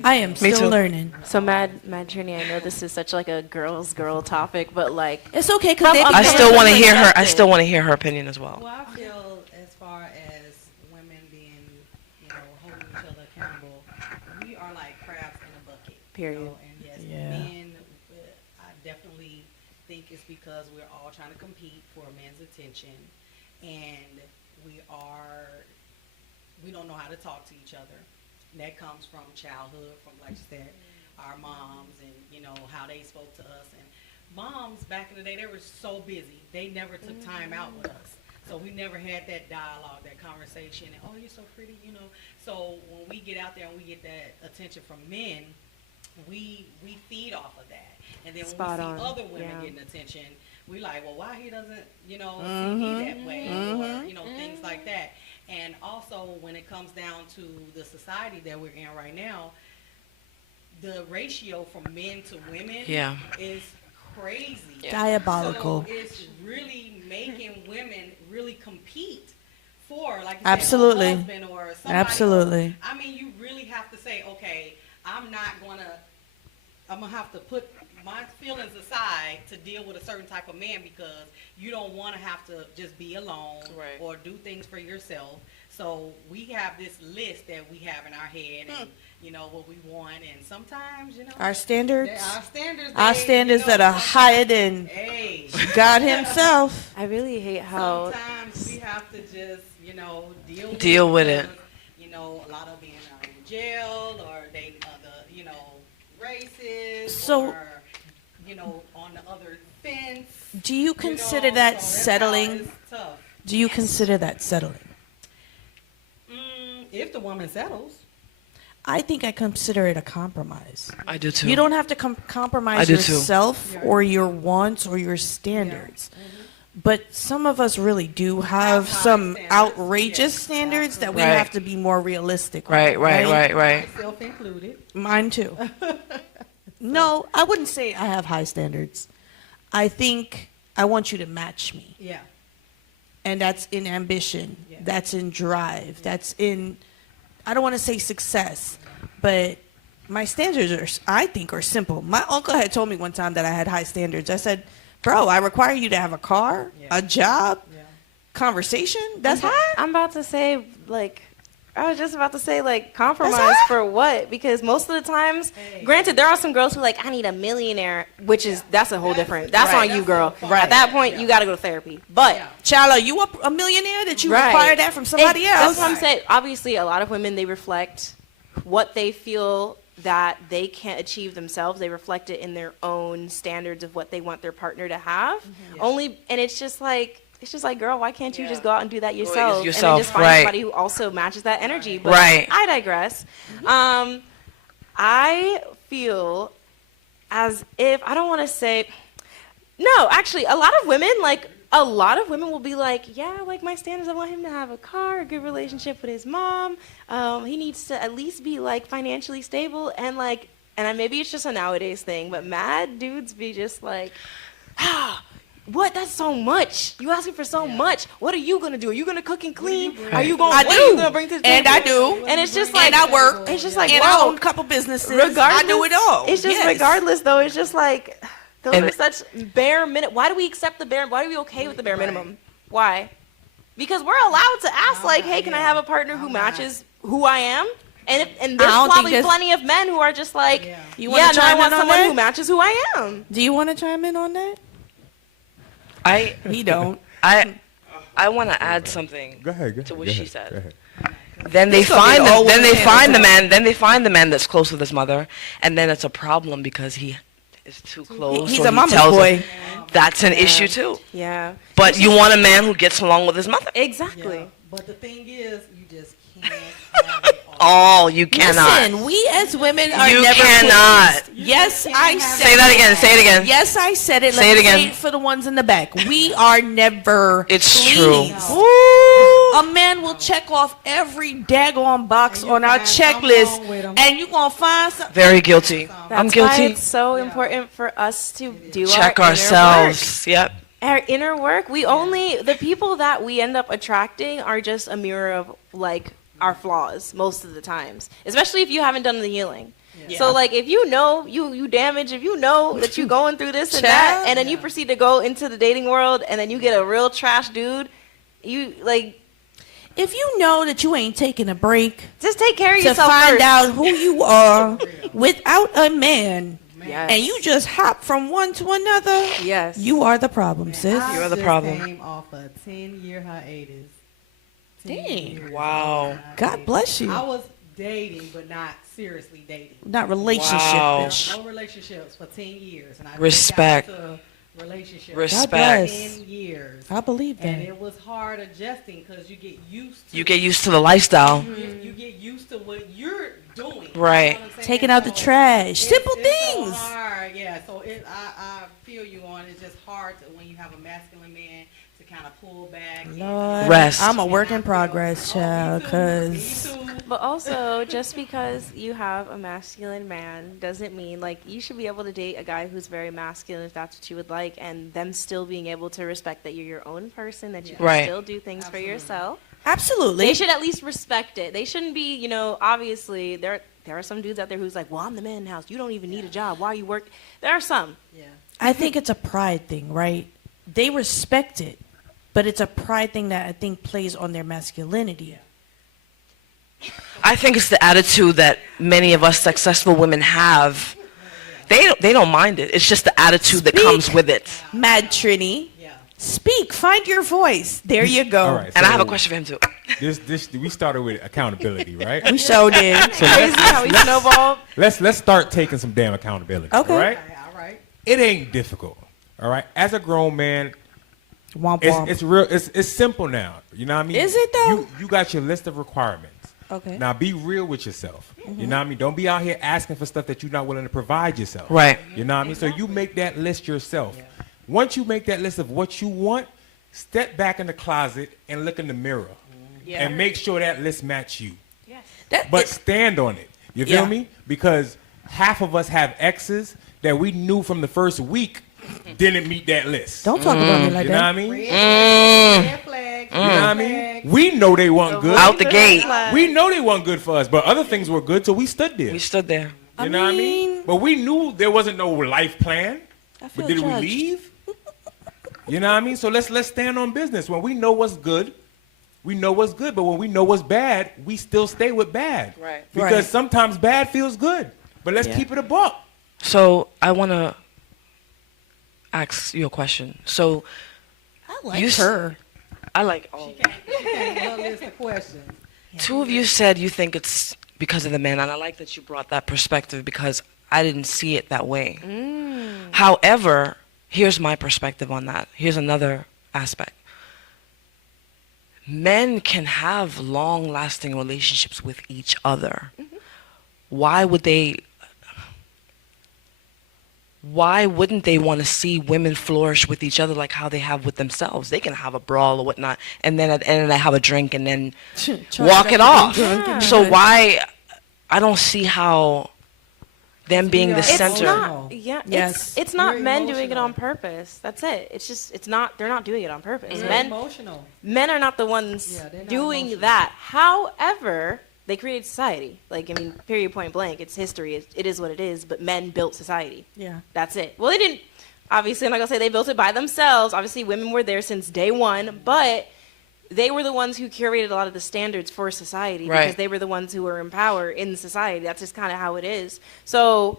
I am Me still too. learning. So Mad Journey, I know this is such like a girl topic, but like It's okay because they Come I up- still want to Something hear her. I accepted. still want to hear her opinion as well. Well, I feel as far as women being, holding each other accountable, we are like crabs in a bucket. Period. And yes, Yeah. men, I definitely think it's because we're all trying to compete for a man's attention, and we don't know how to talk to each other. And that comes from childhood, from like you said, our moms, and how they spoke to us. And moms back in the day, they were so busy, they never took time out with us. So we never had that dialogue, that conversation. And, oh, you're so pretty, So when we get out there and we get that attention from men, we feed off of that. And then Spot when we on. see other women Yeah. getting attention, we like, well, why he doesn't, see me that way, or things like that. And also when it comes down to the society that we're in right now, the ratio from men to women Yeah. is crazy. Diabolical. So it's really making women really compete for, like you Absolutely. said, a husband or somebody. Absolutely. I mean, you really have to say, okay, I'm not gonna I'm gonna have to put my feelings aside to deal with a certain type of man because you don't want to have to just be alone Right. or do things for yourself. So we have this list that we have in our head, and you know what we want, and sometimes Our standards. our standards That are higher than Hey, God Himself. I really hate how sometimes we have to just Deal with it. because, you know, a lot of men are in jail or they other races So- or on the other fence. Do you consider that so that's settling? how it's tough. Do you consider that settling? If the woman settles. I think I consider it a compromise. I do too. You don't have to I compromise do too. yourself or your wants or your standards. But some of us really do have high some standards. outrageous Yes, standards that we Right. have to be more realistic. Right, on, right. Myself included. Mine too. No, I wouldn't say I have high standards. I think I want you to match me. Yeah. And that's in ambition. Yeah. That's in drive. That's in, I don't want to say success, but my standards I think, are simple. My uncle had told me one time that I had high standards. I said, bro, I require you to have a car, Yeah. a job, Yeah. conversation. That's high? I'm about to say, like, I was just about to say, like, compromise high? for what? Because most of the times, Hey. granted, there are some girls who like, I need a millionaire, which is, that's a whole different, that's right. on you, girl. Right. At that point, you got to go to therapy. But, Yeah. Child, are you a millionaire that you right. require that from somebody else? That's what I'm saying. Obviously, a lot of women, they reflect what they feel that they can't achieve themselves. They reflect it in their own standards of what they want their partner to have. Only, and it's just like, girl, why can't you just go out and do that yourself? And yourself, then just find right. somebody who also matches that energy. But Right. I digress. I feel as if, I don't want to say, no, actually, a lot of women will be like, yeah, like my standards, I want him to have a car, a good relationship with his mom. He needs to at least be like financially stable and like, maybe it's just a nowadays thing, but mad dudes be just like, what? That's so much. You asking for so much. What are you gonna do? Are you gonna cook and clean? Are you gonna? I What are you do. gonna bring to the And table? I do. And it's just like And I work. It's just like and I whoa. own a couple businesses. Regardless, I do it all. It's just Yes. regardless though. It's just like those And- are such bare minimum. Why do we accept the bare? Why are we okay with the bare minimum? Why? Because we're allowed to ask like, hey, can I have a partner who matches who I am? And there's don't think probably there's- plenty of men who are just like, You wanna yeah, no, I chime want in on someone that? who matches who I am. Do you want to chime in on that? He don't. I want to add something Go ahead. to what go she ahead, said. go ahead. Then they This gonna be find the old then they woman find the panel. man. Then they find the man that's close with his mother, and then it's a problem because he is too close. He's or a he mama's tells her- boy. That's an issue too. Yeah, But you want a man who gets along with his mother. exactly. Yeah. But the thing is, you just can't have it all. Oh, you cannot. Listen, we as women are You never cannot. pleased. Yes, I said Say that again. Say it again. Yes, I said it. Say Let it me again. Say it for the ones in the back. We are never It's pleased. true. A man will check off every daggone box And you on our find something checklist, wrong with 'em. and you gonna find something. Very guilty. I'm That's why guilty. it's so important for us to do Check our ourselves. Yep. Our inner work. The people that we end up attracting are just a mirror of like our flaws most of the times, especially if you haven't done the healing. So like if you know you damage, if you know that you're going through this and that, and then you proceed to go into the dating world and then you get a real trash dude, you like If you know that you ain't taking a break just take care of to yourself find first. out who you are without a man, Yes. and you just hop from one to another, Yes. you are the problem, sis. I You're the just problem. Came off a 10-year hiatus. 10 Dang. years Wow. God bless you. I was dating, but not seriously dating. Not relationship, Wow. bitch. No relationships for 10 years, and I Respect. just got into a relationship. God Respect. bless. 10 years. I believe And that. it was hard adjusting because you get used to You get used to the lifestyle. you get used to what you're doing. Right. You know what I'm saying? Taking out the So trash. Simple it's things. So hard, yeah. So I feel you on. It's just hard to, when you have a masculine man to kind of pull back. Lord, Rest. I'm a and work not in feel- progress, Oh, me child, too, because me too. But also, just because you have a masculine man doesn't mean like you should be able to date a guy who's very masculine if that's what you would like, and them still being able to respect that you're your own person, that you can Right. still do things for yourself. absolutely. They should at least respect it. They shouldn't be, obviously There are some dudes out there who's like, well, I'm the man in the house. You don't even need a job. Why are you work? There are some. Yeah. I think it's a pride thing, right? They respect it, but it's a pride thing that I think plays on their masculinity. I think it's the attitude that many of us successful women have. They don't mind it. It's just the attitude that comes with it. Mad Trini. Yeah. Speak. Find your voice. There you go. All right. And I have a so question for him too. we started with accountability, right? We showed it. Crazy how we snowballed. Let's start taking some damn accountability. Okay. All right. All right. It ain't difficult. All right. As a grown man, Womp womp. it's real. It's simple now. You know what I mean? Is it though? You got your list of requirements. Okay. Now be real with yourself. You know what I mean? Don't be out here asking for stuff that you're not willing to provide yourself. Right. You know what I mean? So you make that list yourself. Once you make that list of what you want, step back in the closet and look in the mirror and make sure that list match you. But stand on it. You feel Yeah. me? Because half of us have exes that we knew from the first week didn't meet that list. Don't talk about me like You know what I that. mean? Red flags. You know what I mean? We know they weren't good. Out the gate. We know they weren't good for us, but other things were good, so we stood there. We stood there. You know what I mean? But we knew there wasn't no life plan. I feel But did judged. we leave? You know what I mean? So let's stand on business. When we know what's good, we know what's good. But when we know what's bad, we still stay with bad. Right. Because Right. sometimes bad feels good. But let's keep it a buck. So I want to ask you a question. So I like You s- her. I like all. Her list of questions. Two of you said you think it's because of the men, and I like that you brought that perspective because I didn't see it that way. However, here's my perspective on that. Here's another aspect. Men can have long-lasting relationships with each other. Why wouldn't they want to see women flourish with each other like how they have with themselves? They can have a brawl or whatnot, and then at the end they have a drink and then walk it off. So why? I don't see how them being the It's It's center. not. Yeah. Yes. It's not We're men doing it emotional. on purpose. That's it. It's just. It's not. They're not doing it on purpose. They're Men. emotional. Men are not the ones Yeah, they're not doing emotional. that. However, they created society. Like, I mean, period, point blank. It's history. It is what it is. But men built society. Yeah. That's it. Well, they didn't. Obviously, I'm not gonna say they built it by themselves. Obviously, women were there since day one, but they were the ones who curated a lot of the standards for society Right. because they were the ones who were in power in society. That's just kind of how it is. So,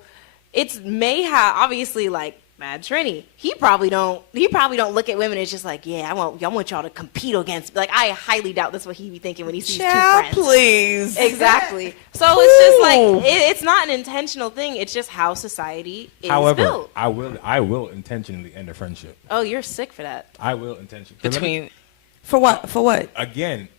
it's may have obviously like Mad Trini. He probably don't look at women as just like, yeah, I want y'all to compete against. Like, I highly doubt that's what he be thinking when he sees two Child, friends. please. Exactly. So it's just like Ooh. it's not an intentional thing. It's just how society is However, built. I will intentionally end a friendship. Oh, you're sick for that. I will intentionally. 'Cause let me- Between For what? For what? again,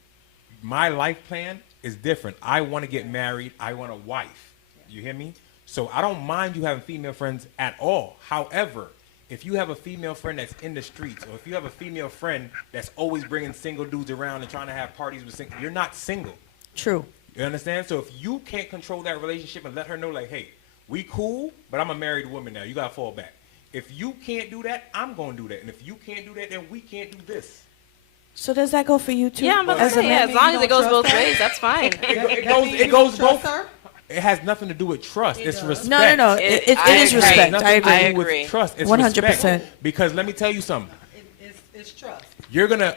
my life plan is different. I want to get married. I want a wife. You hear me? So I don't mind you having female friends at all. However, if you have a female friend that's in the streets, or if you have a female friend that's always bringing single dudes around and trying to have parties with single, you're not single. True. You understand? So if you can't control that relationship and let her know, like, hey, we cool, but I'm a married woman now. You got to fall back. If you can't do that, I'm going to do that. And if you can't do that, then we can't do this. So does that go for you too? Yeah, I'm about to As a say, yeah, man? as long as you it goes don't both trust her? ways, that's fine. It goes Trust both. her? It has nothing to do with trust. It's respect. No. It I is agree. respect. Nothing I to agree. I do with agree. trust. It's 100%. respect. Because let me tell you something. It's trust.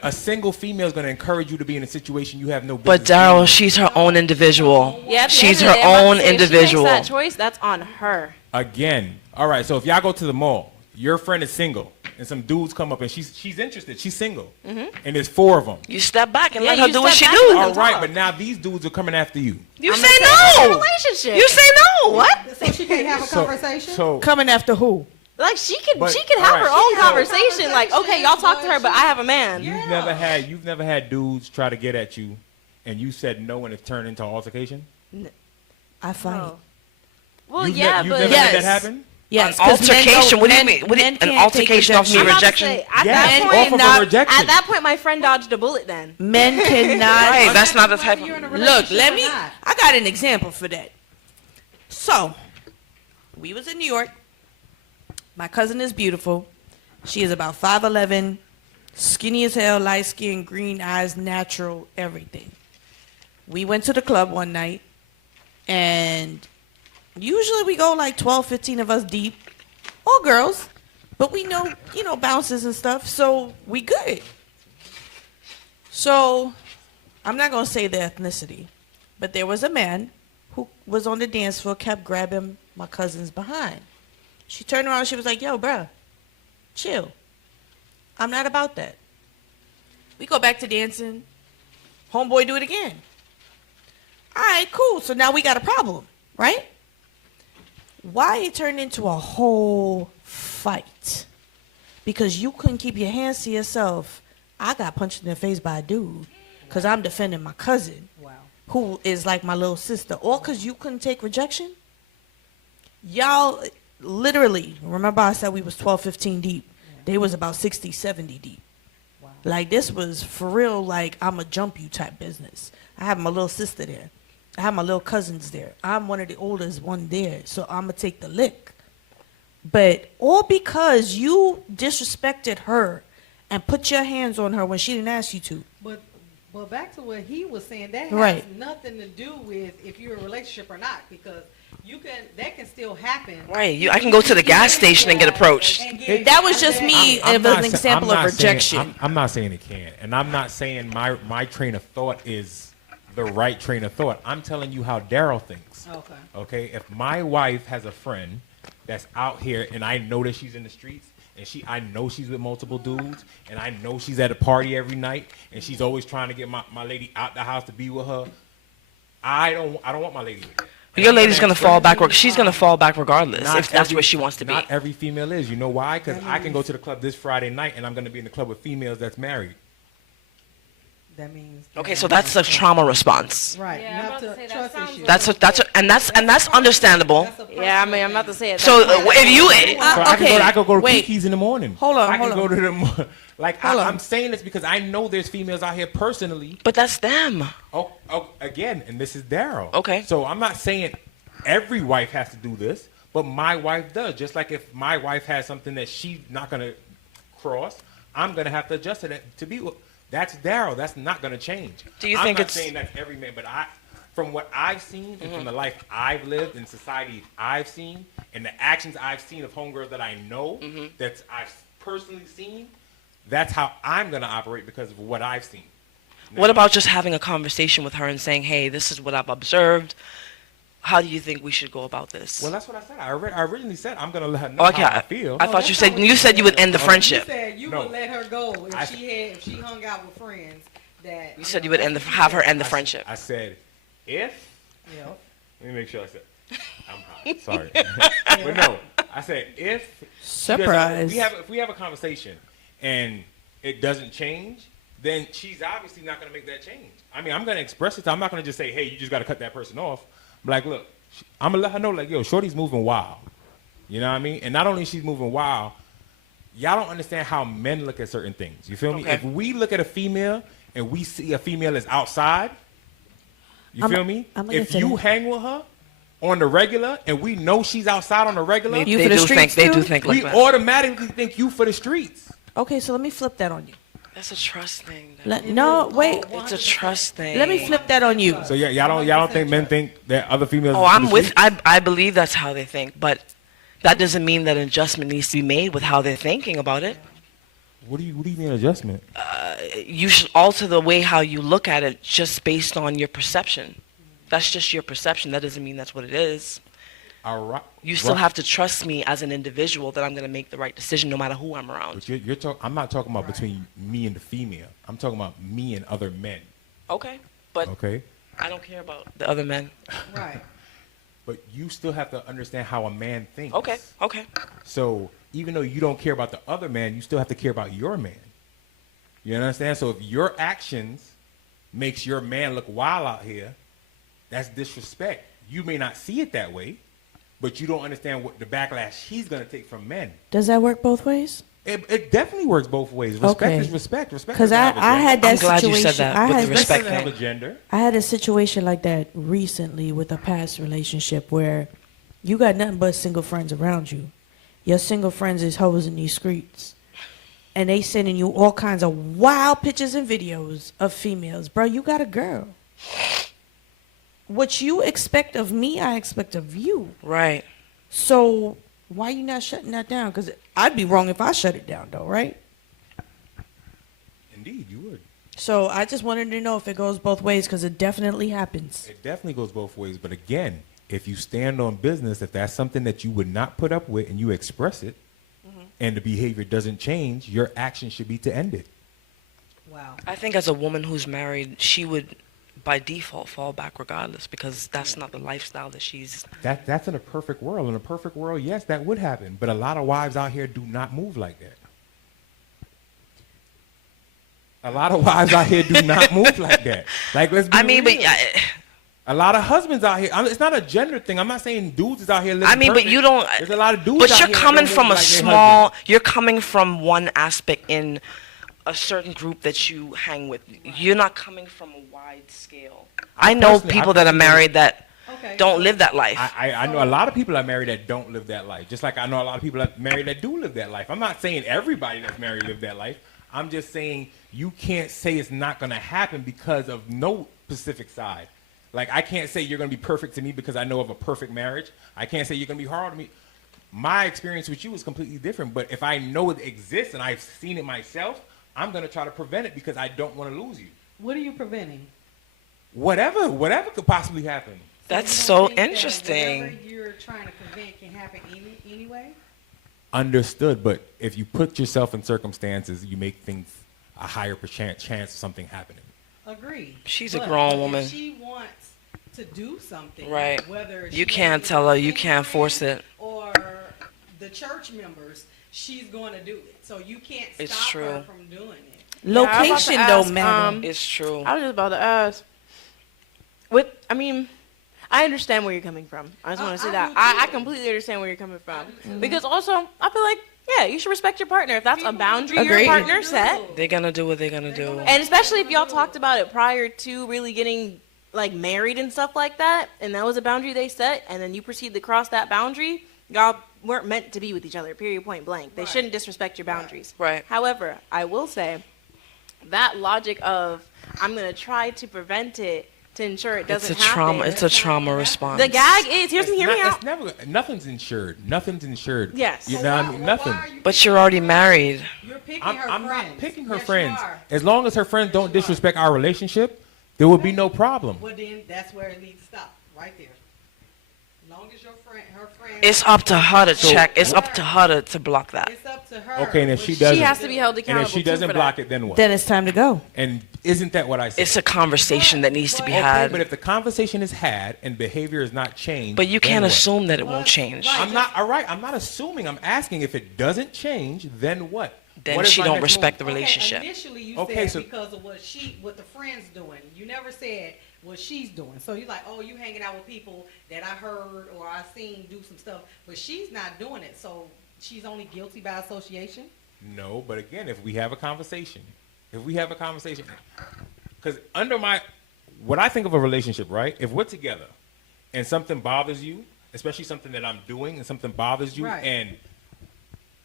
A single female is gonna encourage you to be in a situation you have no business. But Daryl, she's her own individual. Yeah, at the She's end of her the day, I'm about own to say, if individual. She makes that choice, that's on her. Again, all right. So if y'all go to the mall, your friend is single, and some dudes come up and she's interested. She's single, and there's 4 of them. You step back and Yeah, let her you do what she step do. back. All right, talk. but now these dudes are coming after you. You I'm say gonna say it's a no. relationship. You say no. What? So she can't have a conversation? So Coming after who? Like she can But, have alright. her own She can have a conversation. Like, okay, y'all talk to her, but I have a man. you've never had dudes try to get at you, and you said no, and it turned into an altercation. I fight. Oh. Well, You've yeah, you've but never had that Yes. happen. Yes. An 'cause men altercation? don't- What do you men- mean? What do you- men an can't take altercation off me I'm about to rejection? say, at Yes, that off point, of not- a rejection. at that point, my friend dodged a bullet. Then Men cannot. Right, that's not the type Whether you're in a of. Look, relationship let or me. not. I got an example for that. So, we was in New York. My cousin is beautiful. She is about 5'11", skinny as hell, light skin, green eyes, natural, everything. We went to the club one night. And usually we go like 12, 15 of us deep, all girls, but we know, bounces and stuff, so we good. So I'm not going to say the ethnicity, but there was a man who was on the dance floor, kept grabbing my cousin's behind. She turned around and she was like, yo, bruh, chill. I'm not about that. We go back to dancing. Homeboy do it again. All right, cool. So now we got a problem, right? Why it turned into a whole fight? Because you couldn't keep your hands to yourself. I got punched in the face by a dude because I'm defending my cousin, who is like my little sister. All because you couldn't take rejection? Y'all, literally, remember I said we was 12, 15 deep. They was about 60, 70 deep. Like, this was for real, like, I'm a jump you type business. I have my little sister there. I have my little cousins there. I'm one of the oldest one there, so I'm going to take the lick. But all because you disrespected her and put your hands on her when she didn't ask you to. But back to what he was saying, that has Right. nothing to do with if you're in a relationship or not, because that can still happen. Right. I can go to the gas station and get approached. That was just me as an example of rejection. I'm not saying it can't, and I'm not saying my train of thought is the right train of thought. I'm telling you how Daryl thinks. Okay. Okay. If my wife has a friend that's out here, and I know that she's in the streets, and I know she's with multiple dudes, and I know she's at a party every night, and she's always trying to get my lady out the house to be with her. I don't want my lady with that. Your lady's gonna fall back. She's gonna fall back regardless Not if that's every- where she wants to be. Not every female is. You know why? Because I can go to the club this Friday night, and I'm going to be in the club with females that's married. That means. Okay, so that's a trauma response. Right. Yeah, you I'm have about to to say that trust sounds issues. That's understandable. That's a Yeah, I mean, personal I'm about to thing. say it. So if you So I could go to wait. Kiki's in the morning. Hold on, I can hold go on. to the like. Hold on. I'm saying this because I know there's females out here personally. but that's them. Oh, again, and this is Daryl. Okay. So I'm not saying every wife has to do this, but my wife does. Just like if my wife has something that she's not gonna cross, I'm gonna have to adjust to be. That's Daryl. That's not gonna change. Do you I'm think not it's- saying that's every man, but from what I've seen and from the life I've lived and society I've seen and the actions I've seen of homegirls that I know that I've personally seen, that's how I'm gonna operate because of what I've seen. What about just having a conversation with her and saying, "Hey, this is what I've observed. How do you think we should go about this?" Well, that's what I said. I originally said I'm gonna let her know Oh, okay, how I feel. I thought you said you would end the You friendship. said you No. would let her go I- if she hung out with friends that. You said you would have her end the friendship. I said, if. Yeah. Let me make sure I said. I'm hot. Sorry, but no. I said if. Surprise. If we have a conversation and it doesn't change, then she's obviously not gonna make that change. I mean, I'm gonna express it. I'm not gonna just say, hey, you just gotta cut that person off. I'm like, look, I'm gonna let her know, like, yo, shorty's moving wild. You know what I mean? And not only she's moving wild, y'all don't understand how men look at certain things. You feel me? Okay. If we look at a female and we see a female is outside, you I'm- feel me? I'm gonna If say you that. hang with her on the regular and we know she's outside on the regular, They, You they for the do think streets they do too? think we like that. automatically think you for the streets. Okay, so let me flip that on you. That's a trust thing. No, wait. It's a trust thing. Let me flip that on you. So yeah, y'all don't think men think that other females? Oh, is for I'm the with. streets? I believe that's how they think, but that doesn't mean that an adjustment needs to be made with how they're thinking about it. What do you mean adjustment? You should alter the way how you look at it just based on your perception. That's just your perception. That doesn't mean that's what it is. All right. You still have to trust me as an individual that I'm going to make the right decision no matter who I'm around. But you're I'm not talking about between me and the female. I'm talking about me and other men. Okay, but Okay. I don't care about the other men. Right. But you still have to understand how a man thinks. Okay, okay. So even though you don't care about the other man, you still have to care about your man. You understand? So if your actions makes your man look wild out here, that's disrespect. You may not see it that way, but you don't understand what the backlash he's gonna take from men. Does that work both ways? It definitely works both ways. Respect Okay. is respect. Respect. Because doesn't have a I gender. had that I'm glad situation. you said that I with had the Respect respect doesn't have a thing. gender. I had a situation like that recently with a past relationship where you got nothing but single friends around you. Your single friends is hoes in these streets. And they sending you all kinds of wild pictures and videos of females. Bro, you got a girl. what you expect of me, I expect of you. Right. So why you not shutting that down? Because I'd be wrong if I shut it down, though, right? Indeed, you would. So I just wanted to know if it goes both ways, because it definitely happens. It definitely goes both ways. But again, if you stand on business, if that's something that you would not put up with and you express it, and the behavior doesn't change, your action should be to end it. Wow. I think as a woman who's married, she would by default fall back regardless, because that's not the lifestyle that she's. That's in a perfect world. In a perfect world, yes, that would happen. But a lot of wives out here do not move like that. A lot of wives out here do not move like that. Like, let's be I mean, real. but A lot of husbands out here. It's not a gender thing. I'm not saying dudes is out here living I mean, but perfect. you don't. There's a lot of dudes. But out you're here that coming don't from live a like their small. husband. You're coming from one aspect in a certain group that you hang with. You're not coming from a wide scale. I know people that are married that Okay. don't live that life. I know a lot of people are married that don't live that life. Just like I know a lot of people that are married that do live that life. I'm not saying everybody that's married live that life. I'm just saying you can't say it's not going to happen because of no specific side. Like, I can't say you're going to be perfect to me because I know of a perfect marriage. I can't say you're going to be hard to me. My experience with you is completely different. But if I know it exists and I've seen it myself, I'm going to try to prevent it because I don't want to lose you. What are you preventing? Whatever could possibly happen. That's You so don't think that interesting. whatever you're trying to prevent can happen anyway? Understood, but if you put yourself in circumstances, you make things a higher chance of something happening. Agreed. She's a But grown if woman. she wants to do something, Right. whether You she can't wants tell her, you to can't force it. or the church members, she's going to do it. So you can't It's stop true. her from doing it. Location Yeah, I was about to don't ask, matter. It's true. I was just about to ask. I mean, I understand where you're coming from. I just want to say I that. do I too. completely understand where you're coming from. Because also, I feel like, yeah, you should respect your partner. If that's a boundary your Agreed. partner set, They're gonna do what they're gonna do. and especially if y'all talked about it prior to really getting like married and stuff like that, and that was a boundary they set, and then you proceed to cross that boundary, y'all weren't meant to be with each other, period, point blank. They shouldn't disrespect your boundaries. Right. However, I will say that logic of I'm gonna try to prevent it to ensure it It's doesn't a trauma. happen. It's a trauma response. The gag is, hear me out. It's never. Nothing's insured. Nothing's insured. Yes. You So know what I Why- mean? why Nothing. are you But picking you're already married. You're picking I'm her not friends. picking her Yes, you friends. are. As long as her friends don't you are. disrespect our relationship, there will be no problem. Well, then that's where it needs to stop, right there. As long as her friend. It's up to her to So- check. It's up to her to block that. It's up to her. Okay, and if what she doesn't, She has to be held and accountable if she too doesn't for block that. it, then what? Then it's time to go. And isn't that what I said? It's a conversation that needs to be Okay, had. but if the conversation is had and behavior is not changed, But you then can't what? assume that it won't change. Right. I'm not. All right, I'm not assuming. I'm asking if it doesn't change, then what? Then What is she my don't next respect the move? relationship. Initially, you Okay, said so- because of what the friend's doing. You never said what she's doing. So you're like, oh, you hanging out with people that I heard or I seen do some stuff, but she's not doing it. So she's only guilty by association. No, but again, if we have a conversation, because what I think of a relationship, right? If we're together and something bothers you, especially something that I'm doing and something bothers you, Right. and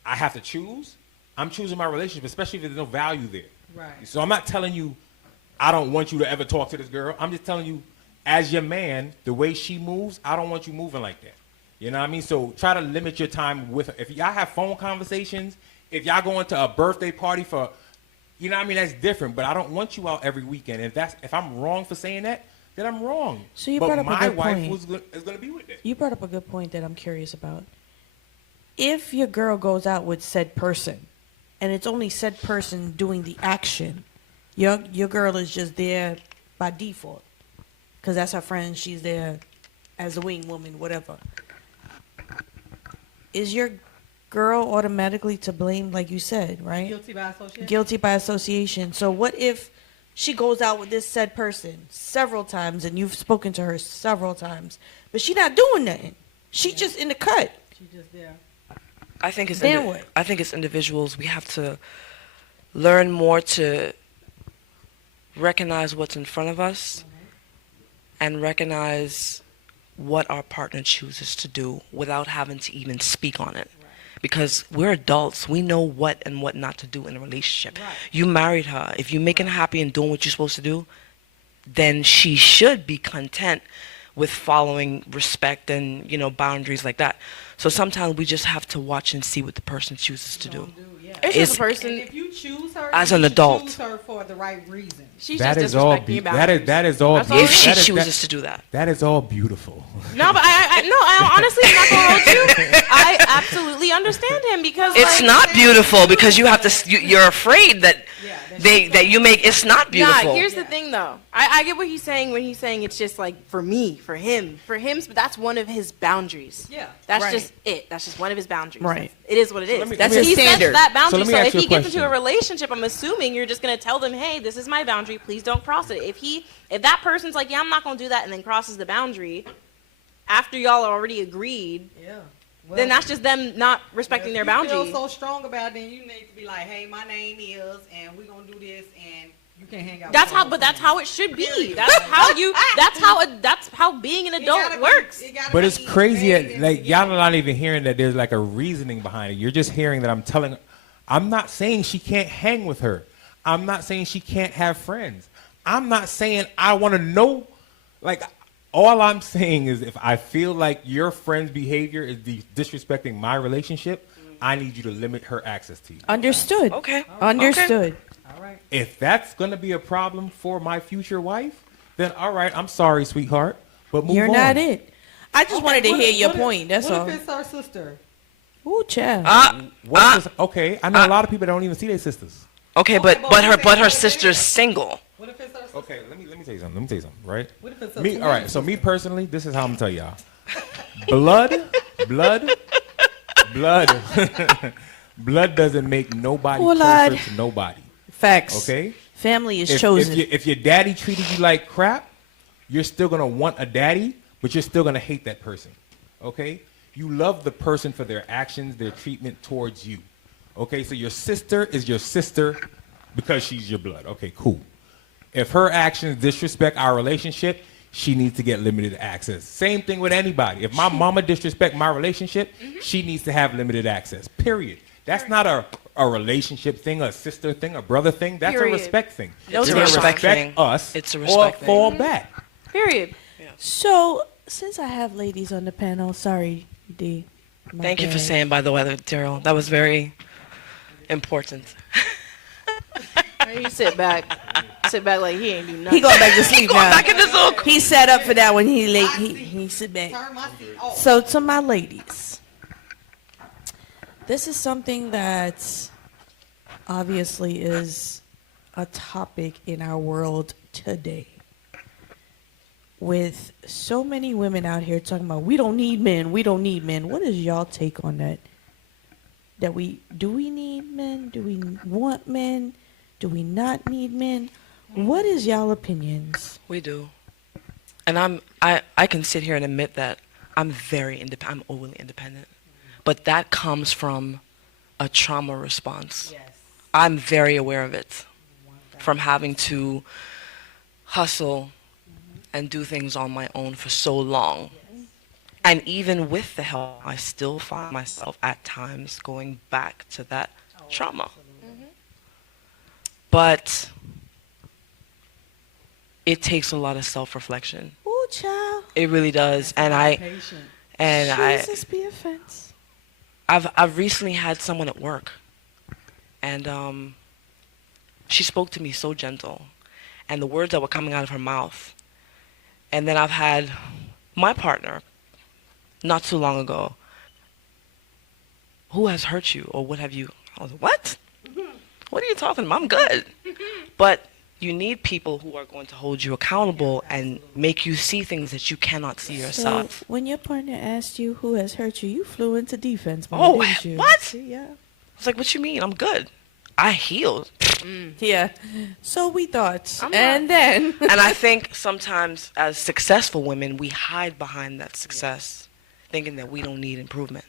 I have to choose, I'm choosing my relationship, especially if there's no value there. Right. So I'm not telling you I don't want you to ever talk to this girl. I'm just telling you, as your man, the way she moves, I don't want you moving like that. You know what I mean? So try to limit your time with her. If y'all have phone conversations, if y'all going to a birthday party for, you know what I mean, that's different. But I don't want you out every weekend. If I'm wrong for saying that, then I'm wrong. So you but brought up a my good wife point. is going to be with it. You brought up a good point that I'm curious about. If your girl goes out with said person, and it's only said person doing the action, your girl is just there by default, because that's her friend. She's there as a wing woman, whatever. Is your girl automatically to blame, like you said, right? Guilty by association. Guilty by association. So what if she goes out with this said person several times, and you've spoken to her several times, but she not doing nothing? She just in the cut. She just there. I think it's Then what? I think as individuals we have to learn more to recognize what's in front of us and recognize what our partner chooses to do without having to even speak on it. Because we're adults, we know what and what not to do in a relationship. Right. You married her. If you're making her happy and doing what you're supposed to do, then she should be content with following respect and, boundaries like that. So sometimes we just have to watch and see what the person chooses to do. It's Is- just a person. And if you choose her, As you an should adult. choose her for the right reason. She's That just is all. disrespecting your That is boundaries. all. That's all If she that is- chooses to do that. that is all beautiful. No, but I honestly, I'm not gonna hold you. I absolutely understand him because It's like, not beautiful because you have to. You're afraid that that you make. It's not beautiful. Nah, here's the thing though. I get what he's saying when he's saying it's just like for me, for him, that's one of his boundaries. Yeah. That's Right. just it. That's just one of his boundaries. Right. It is what it is. let me- That's let me- his He sets standard. that So boundary. let me So, ask if you a he gets into a question. relationship, I'm assuming you're just gonna tell them, hey, this is my boundary. Please don't cross it. If that person's like, yeah, I'm not gonna do that, and then crosses the boundary after y'all already agreed, Yeah. then that's just them not respecting their If you boundary. feel so strong about it, then you need to be like, hey, my name is, and we're gonna do this, and you can hang out. That's with how, her but that's friends. how it should be. That's how being an It adult gotta be- works. it gotta But it's be crazy. made in the Like y'all beginning. are not even hearing that there's like a reasoning behind it. You're just hearing that I'm telling. I'm not saying she can't hang with her. I'm not saying she can't have friends. I'm not saying I want to know. Like all I'm saying is if I feel like your friend's behavior is disrespecting my relationship, I need you to limit her access to you. Understood. Okay. Understood. All right. If that's gonna be a problem for my future wife, then all right. I'm sorry, sweetheart, but move You're on. not it. I just wanted to What hear if- your what if- point. That's all. What if it's her sister? Ooh, child. Okay, I know a lot of people that don't even see their sisters. Okay, Okay, but but her what but if her it's- sister's single. What if it's her sister? Okay, let me tell you something. Let me tell you something, right? What if it's a Me, twin all right. So sister? me personally, this is how I'm gonna tell y'all. Blood, blood doesn't make nobody Oh, closer Lord. to nobody. Facts. Okay. Family is If, chosen. if your daddy treated you like crap, you're still gonna want a daddy, but you're still gonna hate that person. Okay. You love the person for their actions, their treatment towards you. Okay. So your sister is your sister because she's your blood. Okay. Cool. If her actions disrespect our relationship, she needs to get limited access. Same thing with anybody. If my mama disrespect my relationship, she needs to have limited access. Period. That's not a relationship thing, a sister thing, a brother thing. That's Period. a respect thing. It's You're a gonna respect thing. us It's a or respect thing. fall back. Period. So, since I have ladies on the panel, sorry, D. my Thank you for bad. saying, by the way, Daryl. That was very important. You sit back like he ain't do nothing. He going back to sleep now. Back in this little. He sat up for that when he late. He sit back. Turn my seat off. So to my ladies, this is something that obviously is a topic in our world today. With so many women out here talking about we don't need men, we don't need men. What is y'all take on that? Do we need men? Do we want men? Do we not need men? What is y'all opinions? We do. And I can sit here and admit that I'm very independent. I'm overly independent. But that comes from a trauma response. Yes. I'm very aware of it. From having to hustle and do things on my own for so long. And even with the help, I still find myself at times going back to that trauma. But it takes a lot of self-reflection. Ooh, child. It really does. And Patient. Jesus be a fence. I've recently had someone at work, and she spoke to me so gentle, and the words that were coming out of her mouth. And then I've had my partner, not too long ago, who has hurt you or what have you? I was like, what? What are you talking about? I'm good. But you need people who are going to hold you accountable and make you see things that you cannot see yourself. So when your partner asked you who has hurt you, you flew into defense mode, Oh, didn't you? what? See, yeah. I was like, what you mean? I'm good. I healed. Yeah. So we thought. I'm And then. And I think sometimes as successful women, we hide behind that success, thinking that we don't need improvement,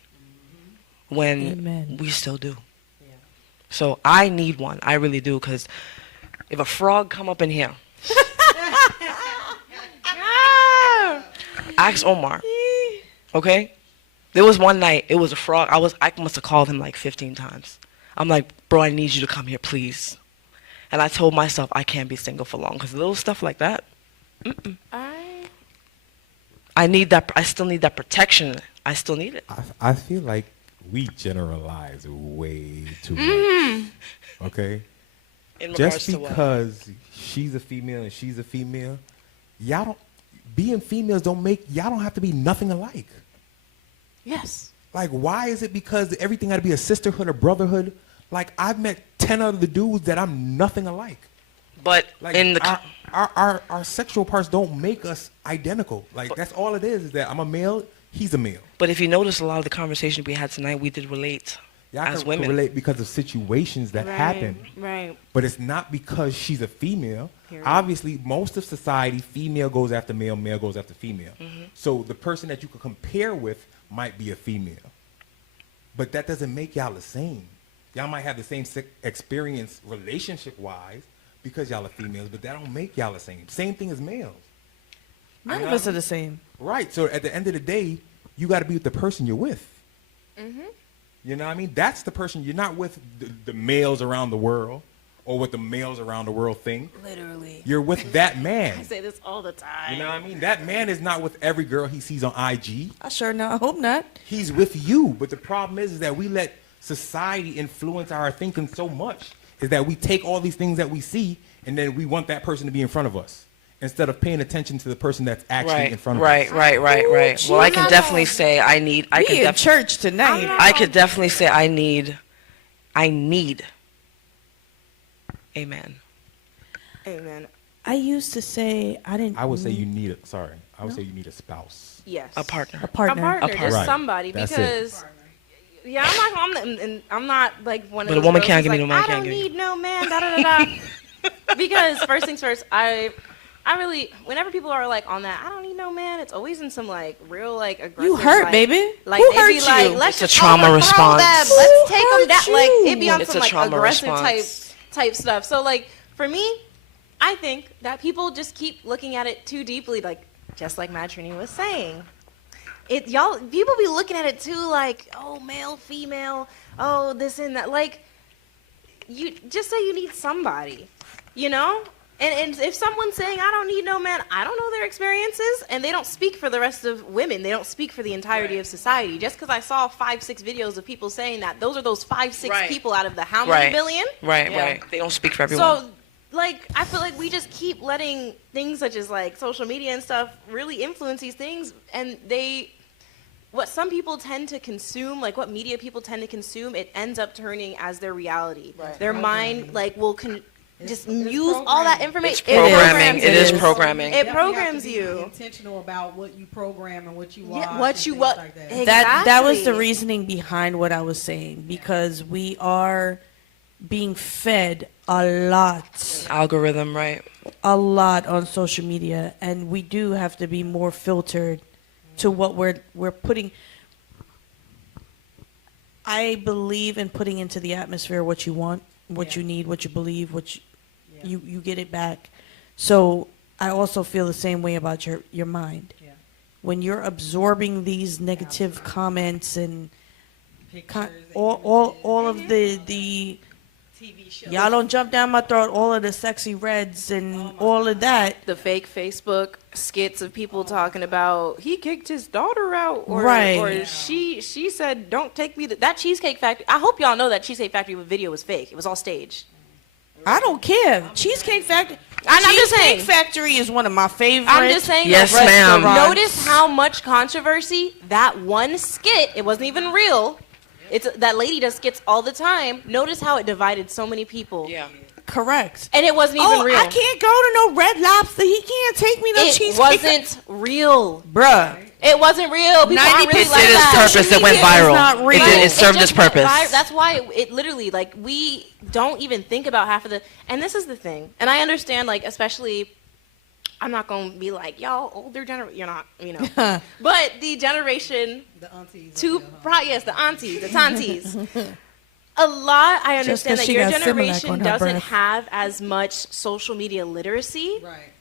when Amen. we still do. So I need one. I really do, because if a frog come up in here, ask Omar, okay? There was one night, it was a frog. I must have called him like 15 times. I'm like, bro, I need you to come here, please. And I told myself I can't be single for long, because little stuff like that, I need that. I still need that protection. I still need it. I feel like we generalize way too much. Okay? In regards Just to what? because she's a female and she's a female, y'all don't, being females don't make, y'all don't have to be nothing alike. Yes. Like, why is it because everything got to be a sisterhood or brotherhood? Like, I've met 10 other dudes that I'm nothing alike. But Like, in the our sexual parts don't make us identical. Like, that's all it is that I'm a male, he's a male. but if you notice a lot of the conversation we had tonight, we did relate Y'all as can women. relate because of situations that happen. Right. But it's not because she's a female. Period. Obviously, most of society, female goes after male, male goes after female. So the person that you could compare with might be a female. But that doesn't make y'all the same. Y'all might have the same experience relationship-wise because y'all are females, but that don't make y'all the same. Same thing as males. None of us are the same. Right. So at the end of the day, you got to be with the person you're with. You know what I mean? That's the person. You're not with the males around the world or what the males around the world think. Literally. You're with that man. I say this all the time. You know what I mean? That man is not with every girl he sees on IG. I sure not. I hope not. He's with you. But the problem is that we let society influence our thinking so much is that we take all these things that we see and then we want that person to be in front of us instead of paying attention to the person that's actually in front of us. Right. Well, I can definitely say I need. I We can in church tonight. I could definitely say I need. Amen. Amen. I used to say I didn't. I would say you need a, sorry, I would say you need a spouse. Yes. A partner. a partner. A partner, partner. just Right. somebody, That's it. because yeah, I'm not like one of But a those woman girls can't who's give me like, no man I can't don't give me. need no man, da da da da. Because first things first, I really, whenever people are like on that, I don't need no man, it's always in some like real like aggressive. You hurt, like, baby. Like Who they hurt be like, you? let's It's a just trauma overthrow response. them. Who Let's take them hurt down. Like it be you? on It's some a like trauma aggressive response. type stuff. So like for me, I think that people just keep looking at it too deeply, like just like Matrini was saying. People be looking at it too like, oh, male, female, oh, this and that. Like, you just say you need somebody, you know? And if someone's saying, I don't need no man, I don't know their experiences, and they don't speak for the rest of women. They don't speak for the entirety of society. Just because I saw 5-6 videos of people saying that, those are those 5-6 Right. people out of the how many Right. billion? Right. They don't speak for everyone. So, like, I feel like we just keep letting things such as, like, social media and stuff really influence these things, and what some people tend to consume, like what media people tend to consume, it ends up turning as their reality. Right. Their mind, like, will just it's use all that programming. information. It's programming. programs It is you. programming. It Definitely have to programs be you. intentional about what you program and what you watch. Yeah, what and you things what? like that. That was the Exactly. reasoning behind what I was saying, because we are being fed a lot Algorithm, right? on social media, and we do have to be more filtered to what we're putting. I believe in putting into the atmosphere what you want, what Yeah. you need, what you believe, Yeah. you get it back. So I also feel the same way about your mind. Yeah. When you're absorbing these negative comments and Pictures and all of the TV shows. y'all don't jump down my throat, all of the sexy reds and all of that. The fake Facebook skits of people talking about he kicked his daughter out, or Right. or she said don't take me to that Cheesecake Factory. I hope y'all know that Cheesecake Factory video was fake. It was all staged. I don't care. Cheesecake Factory. I'm just Cheesecake saying. Factory is one of my favorite. I'm just saying. Yes, that ma'am. Notice how much controversy that one skit. It wasn't even real. It's that lady does skits all the time. Notice how it divided so many people. Yeah. Correct. And it wasn't even real. I can't go to no Red Lobster. He can't take me to It Cheesecake. wasn't real. Bruh. It wasn't real. People aren't really 90% like It did its that. purpose. It went Social media is viral. not It real. did. It served just its went purpose. That's why it literally, like, we don't even think about half of the, and this is the thing, and I understand, like, especially, I'm not going to be like, y'all, older generation, you're not, you know, but the generation, The aunties. yes, the aunties, the tanties, a lot, I understand 'cause that she your got Similac generation on her doesn't breath. have as much social media literacy. Right.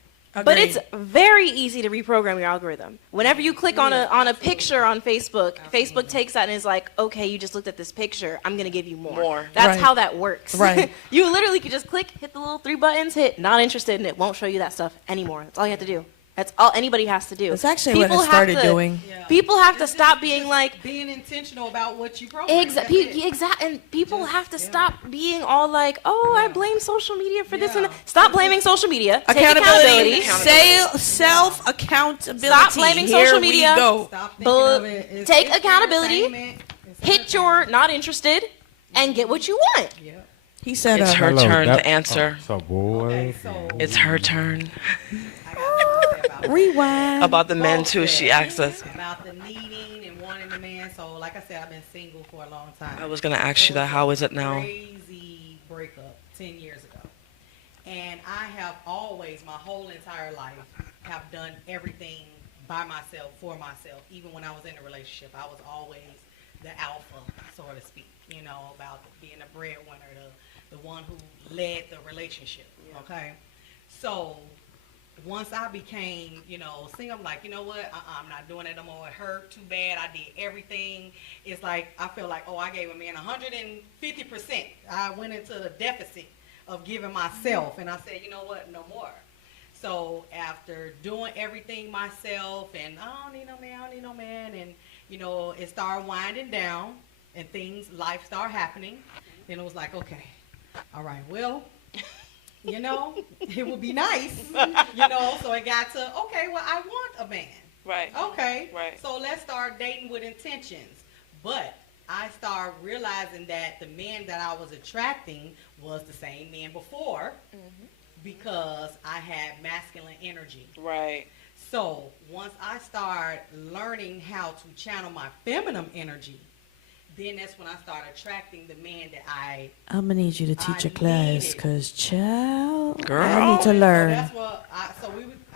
But it's very easy to reprogram your algorithm. Whenever you click on a picture on Facebook, Facebook takes that and is like, okay, you just looked at this picture. I'm gonna give you more. That's Right. how that works. Right. You literally could just click, hit the little 3 buttons, hit not interested, and it won't show you that stuff anymore. That's all you have to do. That's all anybody has to do. That's actually what I People have started to- doing. Yeah. People have to stop being like, Being intentional about what you program. Exactly. And people Just- have to yeah. stop being all like, oh, I blame social media for this and Yeah. that. Stop blaming social media. Take Accountability. accountability. Self accountability. Stop blaming social media. We go. Stop thinking But of it. take It's accountability, entertainment. It's Hit your entertainment. not interested and get what you want. Yeah. He said, It's her Hello, turn that- to answer. Oh, so boy. Okay, so It's her turn. I got something to say about that. rewind. About the men too, she asked us. About the needing and wanting the man. So, like I said, I've been single for a long time. I was gonna ask you that. How is it now? Crazy breakup 10 years ago. And I have always, my whole entire life, have done everything by myself, for myself. Even when I was in a relationship, I was always the alpha, so to speak. You know, about being a breadwinner, the one who led the relationship. Okay, so once I became, single, I'm like, you know what? I'm not doing it no more. It hurt too bad. I did everything. It's like I feel like, I gave a man 150%. I went into the deficit of giving myself, and I said, you know what? No more. So after doing everything myself, and I don't need no man, and it started winding down, and life started happening. Then it was like, okay, all right, well, it would be nice, so it got to, okay, well, I want a man. Right. Okay, Right. so let's start dating with intentions. But I started realizing that the men that I was attracting was the same men before, because I had masculine energy. Right. So once I started learning how to channel my feminine energy, then that's when I started attracting the men that I I'm gonna need you to teach a I class, needed. cause child, Girl. I need to So learn. that's what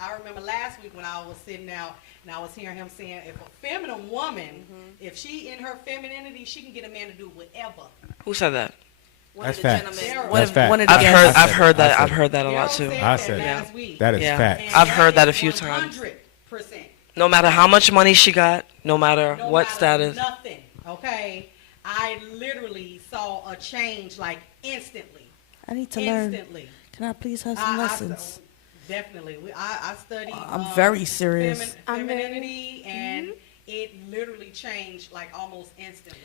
I remember last week when I was sitting out and I was hearing him saying, if a feminine woman, if she in her femininity, she can get a man to do whatever. Who said that? That's facts. Daryl That's facts. one of the I've guests. heard. I said I've heard it. that. I said I've heard that a Daryl lot too. said I that said last that. week. That is Yeah. facts. And I've heard that a is few times. 100%. No matter how much money she got, no matter No what matter status. Nothing. Okay. I literally saw a change like instantly. I need to learn. Instantly. Can I please have some lessons? Definitely. I studied. I'm very serious. Femininity, and it literally changed like almost instantly.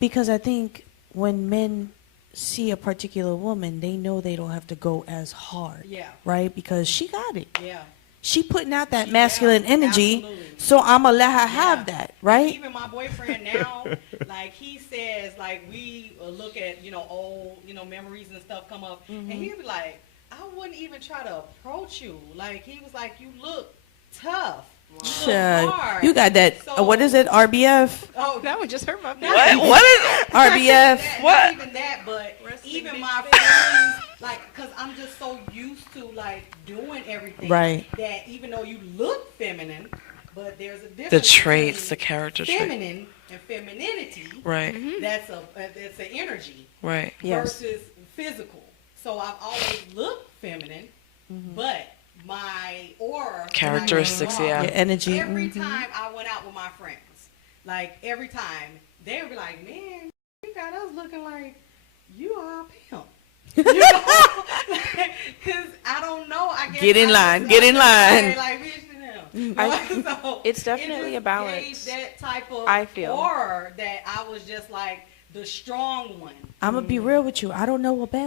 Because I think when men see a particular woman, they know they don't have to go as hard. Yeah. Right? Because she got it. Yeah. She putting out that She- masculine yeah, energy, absolutely. so I'm gonna let her Yeah. have that, right? Even my boyfriend now, like he says, like we look at old memories and stuff come up, and he'll be like, I wouldn't even try to approach you. Like he was like, you look tough. You look Sure. hard. You got that. So- What is it? RBF? Oh, That would just hurt my not What? What is? RBF. What? Not even that, but even my feelings, like, cause I'm just so used to like doing everything, Right. that even though you look feminine, but there's a difference. The traits, the between character trait. feminine and femininity. Right. That's an energy Right. Yes. versus physical. So I've always looked feminine, but my aura, Characteristics, when I yeah. Your energy. Every time I went out with my friends, like every time, they would be like, "Man, you got us looking like you are a pimp." Because I don't know. I guess Get in I line, was- get in line. Like, bitch, so It's definitely it a just balance. gave that type of I feel. aura that I was just like the strong one. I'm gonna be real with you. I don't know what I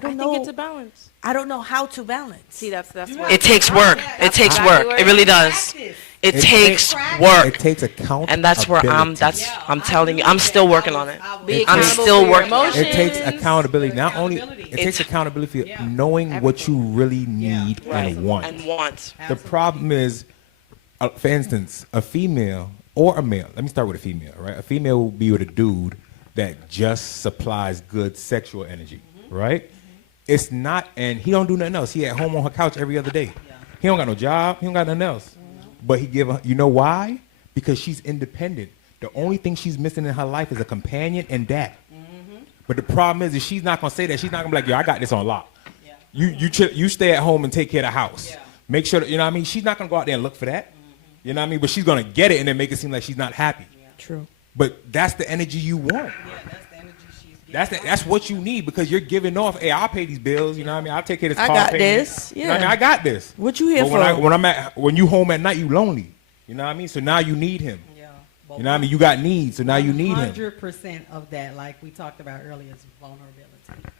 don't know. think it's a balance. I don't know how to balance. See, that's You what. have It takes to work. practice. It takes exactly work. what It it really is. does. Practice. It It takes takes- work. It takes account. And that's where that's Yeah, I'm I telling you, knew I'm that still I working was- on it. I was- Be It I'm takes- accountable still for your working on it. emotions. It takes accountability. Not only Accountability. it takes accountability for Yeah. knowing what you really Yeah. need Right. and want. And want. The problem is, for instance, a female or a male. Let me start with a female, right? A female will be with a dude that just supplies good sexual energy, right? It's not, and he don't do nothing else. He at home on her couch every other day. He don't got no job. He don't got nothing else. But he give her, you know why? Because she's independent. The only thing she's missing in her life is a companion and that. But the problem is she's not gonna say that. She's not gonna be like, yo, I got this on lock. Yeah. You stay at home and take care of the house. Yeah. Make sure that, you know what I mean? She's not going to go out there and look for that. You know what I mean? But she's going to get it and then make it seem like she's not happy. True. But that's the energy you want. Yeah, that's the energy she's getting. That's what you need because you're giving off, hey, I'll pay these bills. You know what I mean? I'll take care of this I car got payment. this. You know what I Yeah. mean? I got this. What you here But for? when you home at night, you lonely. You know what I mean? So now you need him. Yeah. You know what I mean? You got needs, so now you need him. 100% of that, like we talked about earlier, is vulnerability.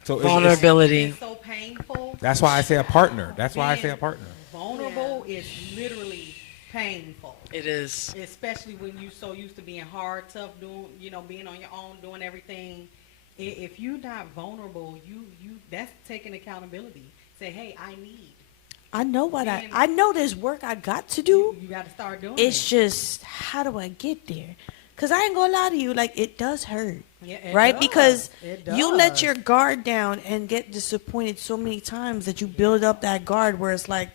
So Vulnerability. It's so painful. that's why I say a partner. That's why I say a partner. Vulnerable is literally painful. It is. Especially when you so used to being hard, tough, doing, being on your own, doing everything. If you're not vulnerable, you that's taking accountability. Say, hey, I need. I know what I know there's work I got to do. You got to start doing It's it. just, how do I get there? Because I ain't going to lie to you, like, it does hurt. Yeah, it Right? does. Because It you let does. your guard down and get disappointed so many times that you build up that guard where it's like,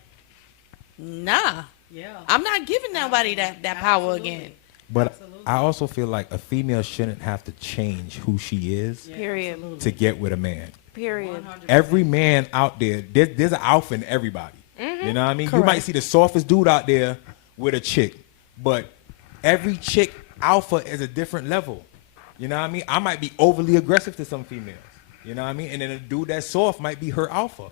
nah, Yeah. I'm not giving nobody that power Absolutely. again. But Absolutely. I also feel like a female shouldn't have to change who she is Yeah, Period. absolutely. to get with a man. Period. 100%. Every man out there, there's an alpha in everybody. You know what I mean? You might Correct. see the softest dude out there with a chick, but every chick alpha is a different level. You know what I mean? I might be overly aggressive to some females. You know what I mean? And then a dude that's soft might be her alpha.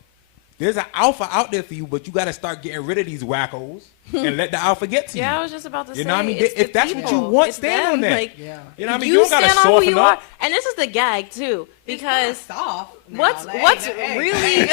There's an alpha out there for you, but you got to start getting rid of these wackos and let the alpha get to you. Yeah, I was just about to say. You know what I mean? it's If the that's what you people. want, It's stand them. on that. Like, Yeah. You know what I mean? you don't gotta stand on who soften you up. are, and this is the gag too, It's not because soft. now, what's like, what's hey, really hey,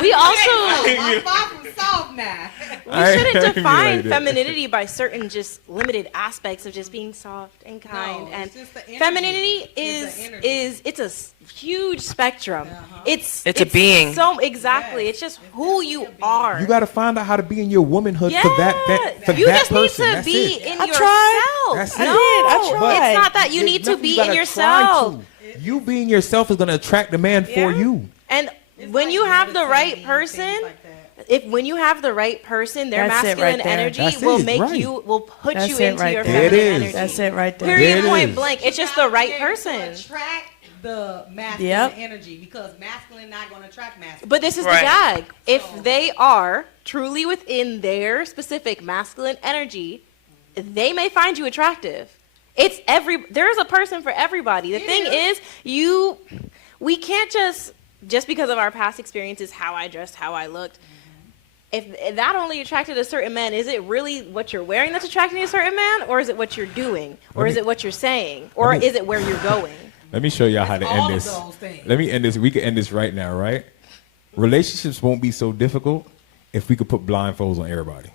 we also I'm far from soft now. we I ain't shouldn't like define that. femininity by certain just limited aspects of just being soft and kind. No, and it's just the energy. femininity It's the is energy. is it's a huge spectrum. It's It's a being. So exactly, Yes. it's just who you are. You got to find out how to be in your womanhood for that for you that just person. need to That's be it. in I yourself. tried. That's it. No, I tried. it's not that. You There's need to nothing be you gotta in try yourself. to. You being yourself is going to attract the man for Yeah. you. And It's when like you have the right meditating, person, things like that. when you have the right person, their That's it masculine right there. energy That's will it, make right. will put That's you it into right your there. There it feminine is. energy. That's it right there. There Period. it Point is. blank. It's just You the gotta right be able to person. Attract the masculine Yep. energy because masculine not going to attract masculine. But this is Right. the gag. If they are truly within their specific masculine energy, they may find you attractive. It's there's a person for everybody. The thing is, we can't just because of our past experiences, how I dressed, how I looked. If that only attracted a certain man, is it really what you're wearing that's attracting a certain man, or is it what you're doing, or is it what you're saying, or is it where you're going? Let me show y'all how to It's end all of this. those things. Let me end this. We can end this right now, right? Relationships won't be so difficult if we could put blindfolds on everybody.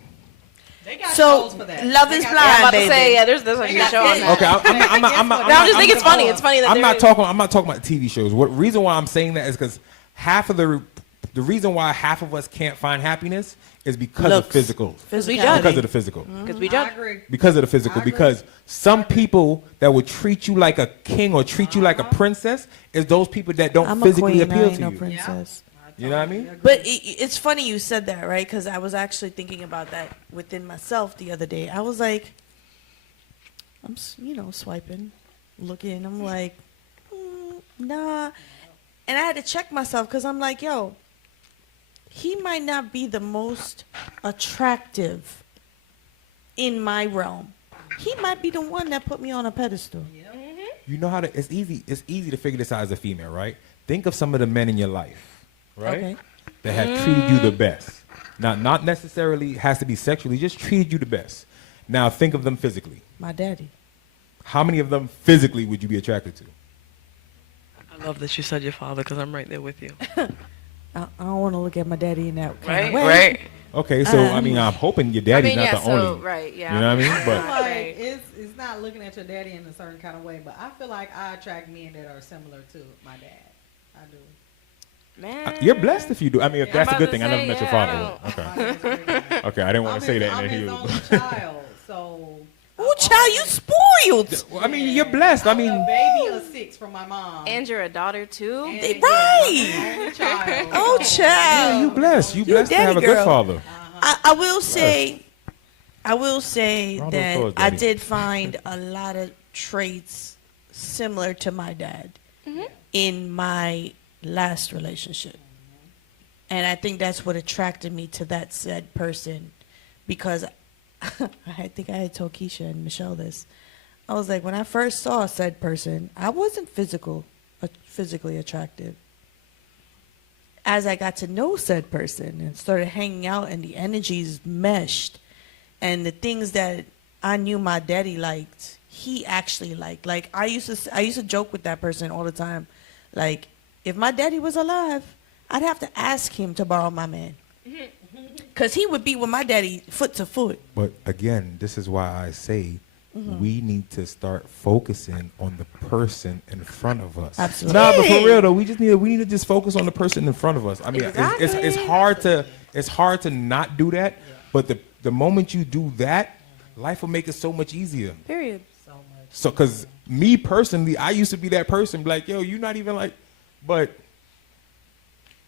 They got So, shows for that. Love They is got- blind. Yeah, I'm about to baby. say, yeah, there's a They good got show on this. that. Okay, No, I just think it's funny. It's funny that I'm there not is- talking. I'm not talking about TV shows. What reason why I'm saying that is because half of the reason why half of us can't find happiness is because Looks. of physical. we Physicality. judge. Because of the physical. Because we I judge. agree. Because of the physical. I agree. Because some people that would treat you like a king or treat you like a princess is those people that don't I'm a physically queen. I appeal ain't to no you. princess. You know what I mean? But it's funny you said that, right? Because I was actually thinking about that within myself the other day. I was like, I'm, swiping, looking. I'm like, nah. And I had to check myself because I'm like, yo, he might not be the most attractive in my realm. He might be the one that put me on a pedestal. You know how to. It's easy. It's easy to figure this out as a female, right? Think of some of the men in your life, right? Okay. That have treated you the best. Now, not necessarily has to be sexually, just treated you the best. Now, think of them physically. My daddy. How many of them physically would you be attracted to? I love that you said your father because I'm right there with you. I don't want to look at my daddy in that kind Right? of way. Right? Okay, so I mean, I'm hoping your daddy's not the only. right, yeah. You know what I mean? I But feel like Right. it's not looking at your daddy in a certain kind of way, but I feel like I attract men that are similar to my dad. I do. Man. you're blessed if you do. I mean, if I'm that's a about good to thing. I never say, met your yeah, father. Okay. I'm Okay, I didn't want to say that. I'm And then his he only was. child, so. Oh, child, you spoiled. Well, I mean, you're blessed. I I'm mean, a baby of 6 from my mom. And you're a daughter too. And, They- yeah, right. I'm the only child. Oh, yeah, child. you blessed. You blessed to daddy have a girl. good father. I will say Round of that applause, I Daddy. did find a lot of traits similar to my dad in my last relationship. And I think that's what attracted me to that said person, because I think I had told Keisha and Michelle this. I was like, when I first saw said person, I wasn't physically attractive. As I got to know said person and started hanging out and the energies meshed, and the things that I knew my daddy liked, he actually liked. Like I used to joke with that person all the time. Like, if my daddy was alive, I'd have to ask him to borrow my man. Because he would be with my daddy foot to foot. But again, this is why I say we need to start focusing on the person in front of us. Absolutely. Nah, but for real though, we need to just focus on the person in front of us. I mean, it's hard to not do that. But the moment you do that, life will make it so much easier. Period. So, because me personally, I used to be that person, like, yo, you're not even like, but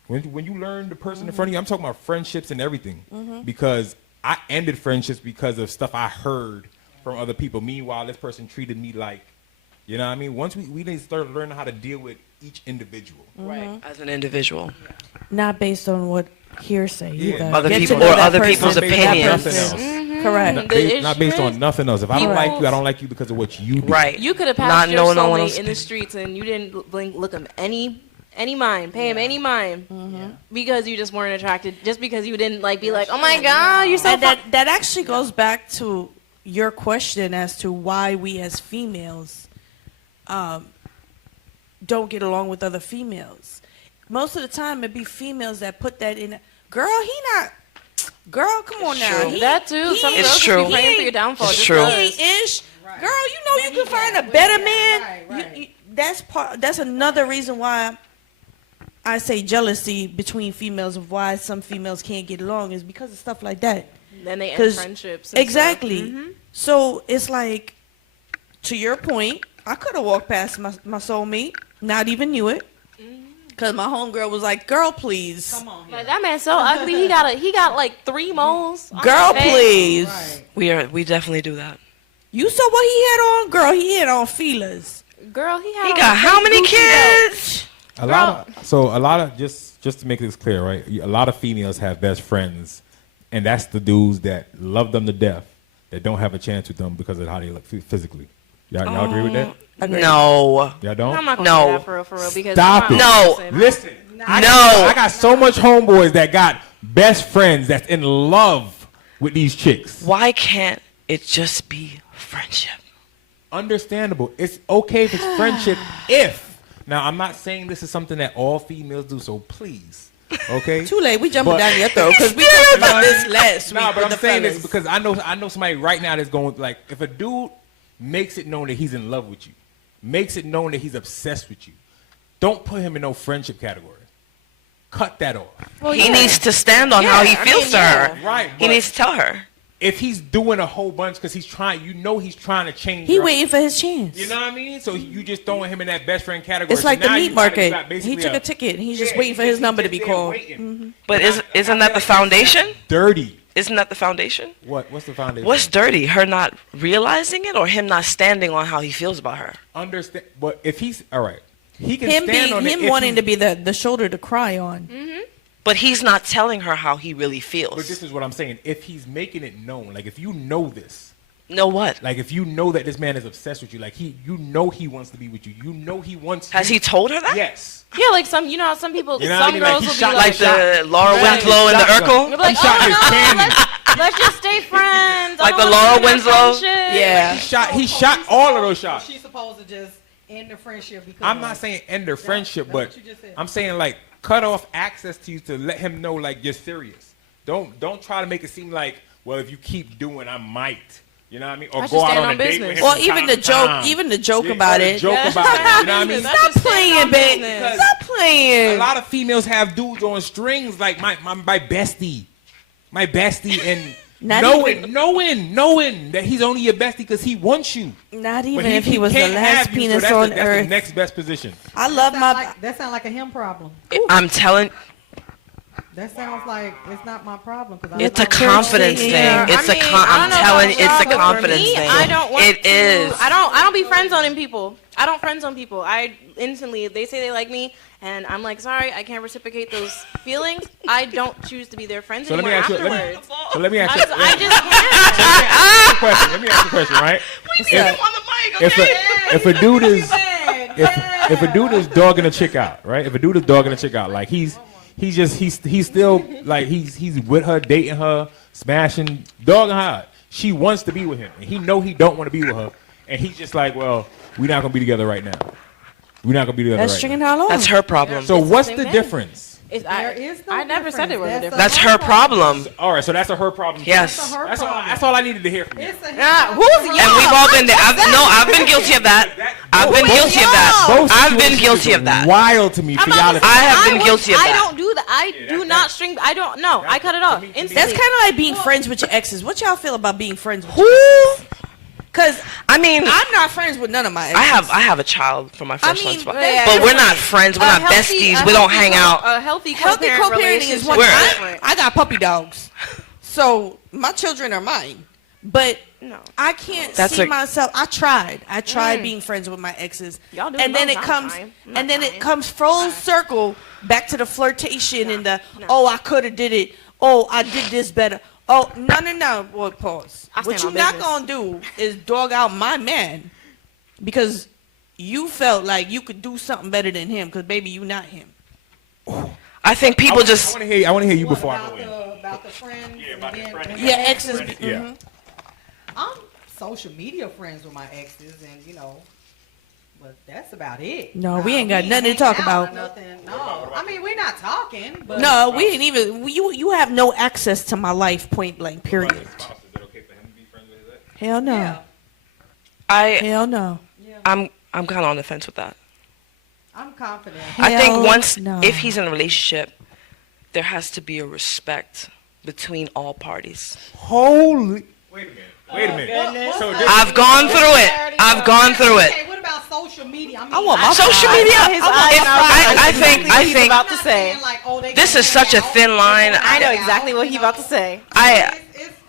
when you learn the person in front of you, I'm talking about friendships and everything, because I ended friendships because of stuff I heard from other people. Meanwhile, this person treated me like, you know what I mean? Once we need to start learning how to deal with each individual. Right. As an individual. Not based on what hearsay either. Other Get to people know or that other person, people's that opinions. person. Nothing Correct. Not based on nothing else. If I don't like you, I don't like you because of what you do. Right. You could have Not passed your knowing no one else. soulmate in the streets and you didn't look him any mind, pay him any mind, because you just weren't attracted, just because you didn't be like, oh my God, you're so And that actually goes back to your question as to why we as females don't get along with other females. Most of the time, it be females that put that in. Girl, he not. Girl, come on now. true. that too. Some It's girls true. be praying for your downfall. It's just true. He because. ain't ish. Girl, you know you can find a better man. That's another reason why I say jealousy between females of why some females can't get along is because of stuff like that. Then they end 'Cause- friendships. And Exactly. stuff. So it's like, to your point, I could have walked past my soulmate, not even knew it, because my homegirl was like, "Girl, please, Come on. Like, that man's so ugly. He got like 3 moles. on girl, his face. please." Right. We definitely do that. You saw what he had on, girl. He had on feelers. Girl, he had. He on got a how fake many Gucci belt. kids? A lot of just to make this clear, right? A lot of females have best friends, and that's the dudes that love them to death, that don't have a chance with them because of how they look physically. Y'all agree with that? No. Y'all don't? I'm not gonna No. say that for real, because Stop I'm it. not No. gonna say Listen, No. I got so much homeboys that got best friends that's in love with these chicks. Why can't it just be friendship? Understandable. It's okay if it's friendship if. Now, I'm not saying this is something that all females do, so please, okay? Too late. We jumping But- down your throat because we talked about this last week. No, but with I'm the saying this fellas. because I know somebody right now that's going, like, if a dude makes it known that he's in love with you, makes it known that he's obsessed with you, don't put him in no friendship category. Cut that off. Well, He yeah. needs to stand on how he I feels mean, to her. yeah. Right. He but needs to tell her. if he's doing a whole bunch because he's trying to change. He her- waiting for his chance. You know what I mean? So you just throwing him in that best friend category. It's So like the now meat you got market. basically He took a ticket and he's just Yeah, waiting for he his just- number he to be just there called. waiting. But isn't that feel the like foundation? Dirty. Isn't that the foundation? What's the foundation? What's dirty? Her not realizing it or him not standing on how he feels about her? Understand? But if he's all right, he can Him stand on it. him if wanting he- to be the shoulder to cry on. But he's not telling her how he really feels. But this is what I'm saying. If he's making it known, like if you know this, Know what? like if you know that this man is obsessed with you, like you know he wants to be with you. You know he wants. Has you. he told her that? Yes. Yeah, like some, you know how some people, You know what I some mean? Like, girls he will be shot Like like, the Laura Right. Winslow and the Shotgun. Urkel? you'll be like, He shot his oh cannon. no, let's just stay friends. I Like don't the wanna Laura ruin our Winslow? friendship. Yeah. He shot all of those shots. She's supposed to just end the friendship because I'm not saying end their friendship, that's but what you just said. I'm saying like cut off access to you to let him know like you're serious. Don't try to make it seem like, well, if you keep doing, I might. You know what I mean? Or I go should out stand on on a date business. with him Well, from even time the to joke, time. even the joke Yeah, about or the it. joke Yeah, about that's it. You know what I not mean? business. Stop Just stand playing, on babe. business. Stop playing. A lot of females have dudes on strings like my bestie, and Not knowing that he's only your bestie because he wants you. Not But even if he was the can't last have you, so penis that's on that's earth. the next best position. I love my. That sound like a him problem. I'm telling. That sounds like it's not my problem because It's a confidence thing. Yeah. It's I mean, I'm telling you, it's a but for confidence me, thing. I don't want It to, is. I don't be friend zoning people. I don't friend zone people. I instantly, if they say they like me, and I'm like, sorry, I can't reciprocate those feelings. I don't choose to be their friends So let me anymore ask you. afterwards. Let me ask you. I just can't. Let me ask you a question, right? We need him on the mic, If okay? if a dude is if a dude is dogging a chick out, right? If a dude is dogging a chick out, like he's still like he's with her, dating her, smashing, dogging her out. She wants to be with him, and he don't want to be with her, and he's just like, well, we're not gonna be together right now. We're not gonna be together That's right stringing now. her along. That's her problem. So what's same the thing. difference? There is no I never said it was a difference. difference. That's her problem. All right, so that's her problem. Yes. That's all I needed to hear from you. It's a Who's And we've all been there. I've been guilty of that. I've been guilty of that. Both I've been situations guilty is of that. Wild to me for y'all to I have been would- guilty of I that. don't do that. I do not string. I don't. No, I cut it off instantly. That's kind of like being friends with your exes. What y'all feel about being friends with Who? your exes? Because I mean, I'm not friends with none of my exes. I have a child from my first mean, husband, but yeah, we're not friends. We're not besties. We don't hang out. A healthy Healthy co-parent co-parenting is one. We're- I got puppy dogs, so my children are mine. But No. I can't That's see a- myself. I tried being friends with my exes, Y'all doing and then both. it I'm comes, fine. I'm and then not it fine. comes full circle back to the flirtation and the oh I could have did it. Oh I did this better. Oh no. Boy, pause. I What stand you on not business. gonna do is dog out my man because you felt like you could do something better than him because baby you not him. I think people I just. want to hear you What before I about go in. about the friends? Yeah, about the and friends. then- Yeah, exes. Yeah. mhm. I'm social media friends with my exes, and but that's about it. No, we ain't got ain't nothing to hanging talk out about. or Nothing. No, I mean we're not talking. But No, we ain't even. You have no access to my life. Point blank. Period. Is it okay for him to be friends with his ex? Hell no. Yeah, Hell no. I'm kind of on the fence with that. I'm confident. I think Hell once, no. if he's in a relationship, there has to be a respect between all parties. Holy. Wait a minute. So this, I've gone through it. I've gone through it. Okay, what about social media? I mean, I want my Social eyes. media. His eyes If, now I think. what he's about I'm to not say. saying, like, oh, they This gonna is such hang a out, thin they line. gonna I know hang exactly out, what he about to say. I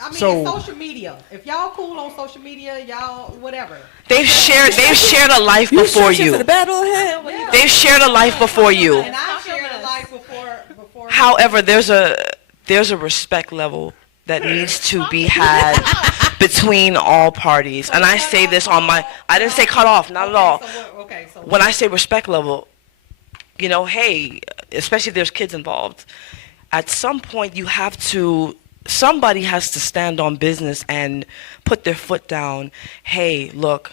I mean, So- it's social media. If y'all cool on social media, y'all whatever. they've shared a life You before searching for the you. battle ahead. Yeah. They've shared a life before you. And I shared a life before. However, there's a respect level that needs to be had between all parties. And I say this on my. I didn't say cut off, not at all. So When I say respect level, hey, especially if there's kids involved, at some point somebody has to stand on business and put their foot down. Hey, look,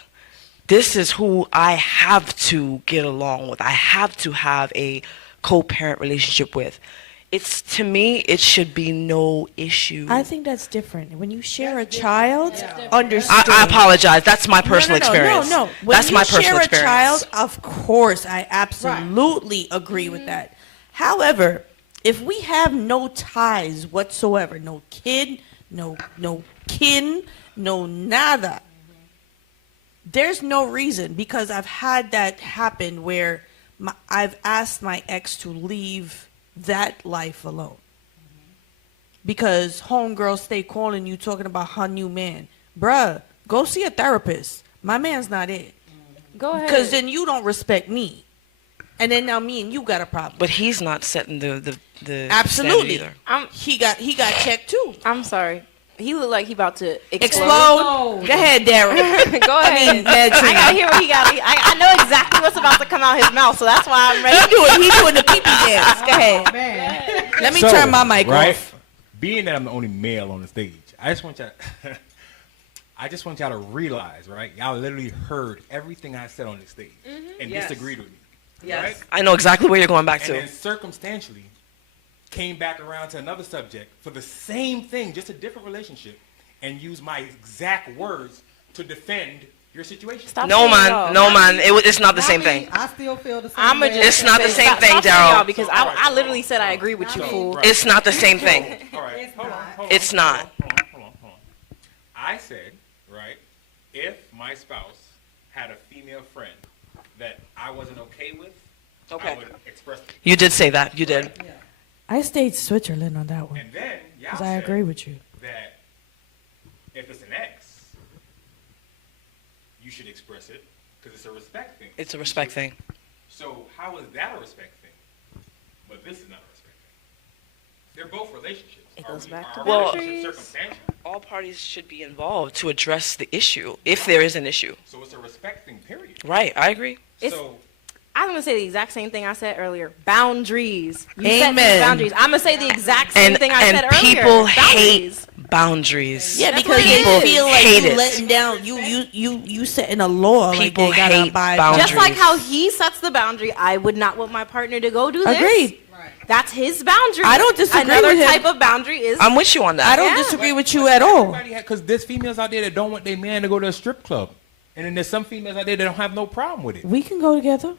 this is who I have to get along with. I have to have a co-parent relationship with. To me, it should be no issue. I think that's different. When you share a child, understood. I apologize. That's my personal experience. No. When That's you my personal share experience. a child, of course, I absolutely agree with that. However, if we have no ties whatsoever, no kid, no kin, no nada, there's no reason because I've had that happen where I've asked my ex to leave that life alone. Because homegirls stay calling you talking about her new man. Bruh, go see a therapist. My man's not it. Go ahead. Because then you don't respect me. And then now me and you got a problem. But he's not setting the Absolutely. standard either. He got checked too. I'm sorry. He looked like he about to explode. Explode. Go ahead, Darren. Go ahead. mean, Mad I Trina. gotta hear what he got. I know exactly what's about to come out his mouth, so that's why I'm ready. He doing the pee-pee dance. Go ahead. man, Let me So, turn my mic right? off. Being that I'm the only male on the stage, I just want y'all to realize, right? Y'all literally heard everything I said on the stage and Yes. disagreed with me. Yes. Right? I know exactly where you're going back And to. then circumstantially came back around to another subject for the same thing, just a different relationship, and used my exact words to defend your situation. Stop No saying man, y'all. no man. It's not the same I thing. mean, I still feel the same. I'm way. It's not the same thing, Stop saying Daryl. y'all, because I literally said I agree with you, fool. Right. It's not the same thing. All right, It's hold on, not. hold on, It's not. Hold on. I said, right, if my spouse had a female friend that I wasn't okay with, Okay. I would express it. You did say that. You did. I stayed Switzerland on that one And then y'all because I said agree with you. that if it's an ex, you should express it because it's a respect thing. It's a respect thing. So how is that a respect thing? But this is not a respect thing. They're both relationships. It goes back to our boundaries. relationship circumstantial? All parties should be involved to address the issue, if there is an issue. So it's a respect thing, period. Right, I agree. It's- So I'm gonna say the exact same thing I said earlier. Boundaries. You set these Amen. boundaries. I'm gonna say the exact same And thing I said earlier. people hate Boundaries. boundaries. Yeah, That's because what it people is. feel like Hate you it. letting down. You setting a law. People like they gotta hate abide boundaries. Just like how he sets the boundary, I would not want my partner to go do this. Agreed. That's his boundary. I don't disagree Another with him. type of boundary is. I'm with you on that. I don't Yeah. disagree with you at all. because there's females out there that don't want their man to go to a strip club, and then there's some females out there that don't have no problem with it. We can go together.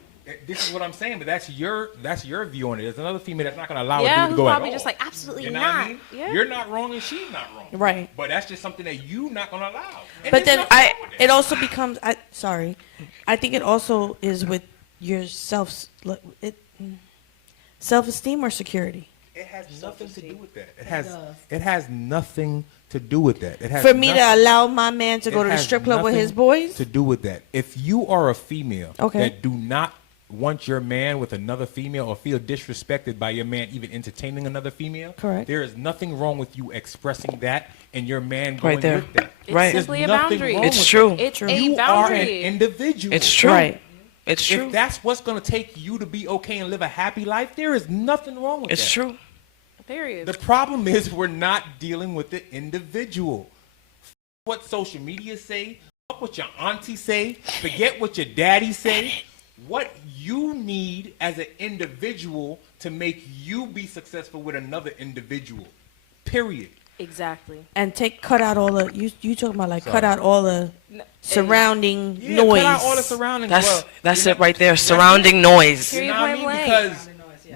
This is what I'm saying, but that's your view on it. There's another female that's not going to allow Yeah, a dude to who's go at probably all. just like, absolutely You know not. what I mean? Yeah. You're not wrong and she's not wrong. Right. But that's just something that you not going to allow. And But there's then nothing wrong with that. it also becomes. Sorry, I think it also is with your self-esteem or security. It has nothing to do with that. It has nothing to do with that. It has For me to nothing- allow my man to go it to the has strip club with his nothing boys. to do with that. If you are a female Okay. that do not want your man with another female or feel disrespected by your man even entertaining another female, Correct. there is nothing wrong with you expressing that and your man going Right there. with that. It's Right. There's simply a nothing boundary. wrong It's with true. that. It's True. a You are an boundary. individual. It's true. Right. It's true. If that's what's going to take you to be okay and live a happy life, there is nothing wrong with It's that. true. Period. The problem is we're not dealing with the individual. F what social media say, fuck what your auntie say, forget what your daddy say. What you need as an individual to make you be successful with another individual. Period. Exactly. And cut out all the you talking about like cut Sorry. out all the surrounding Yeah, noise. cut out all the surroundings. That's Well, it right there. Surrounding noise. You Period, know what I point mean? blank. Because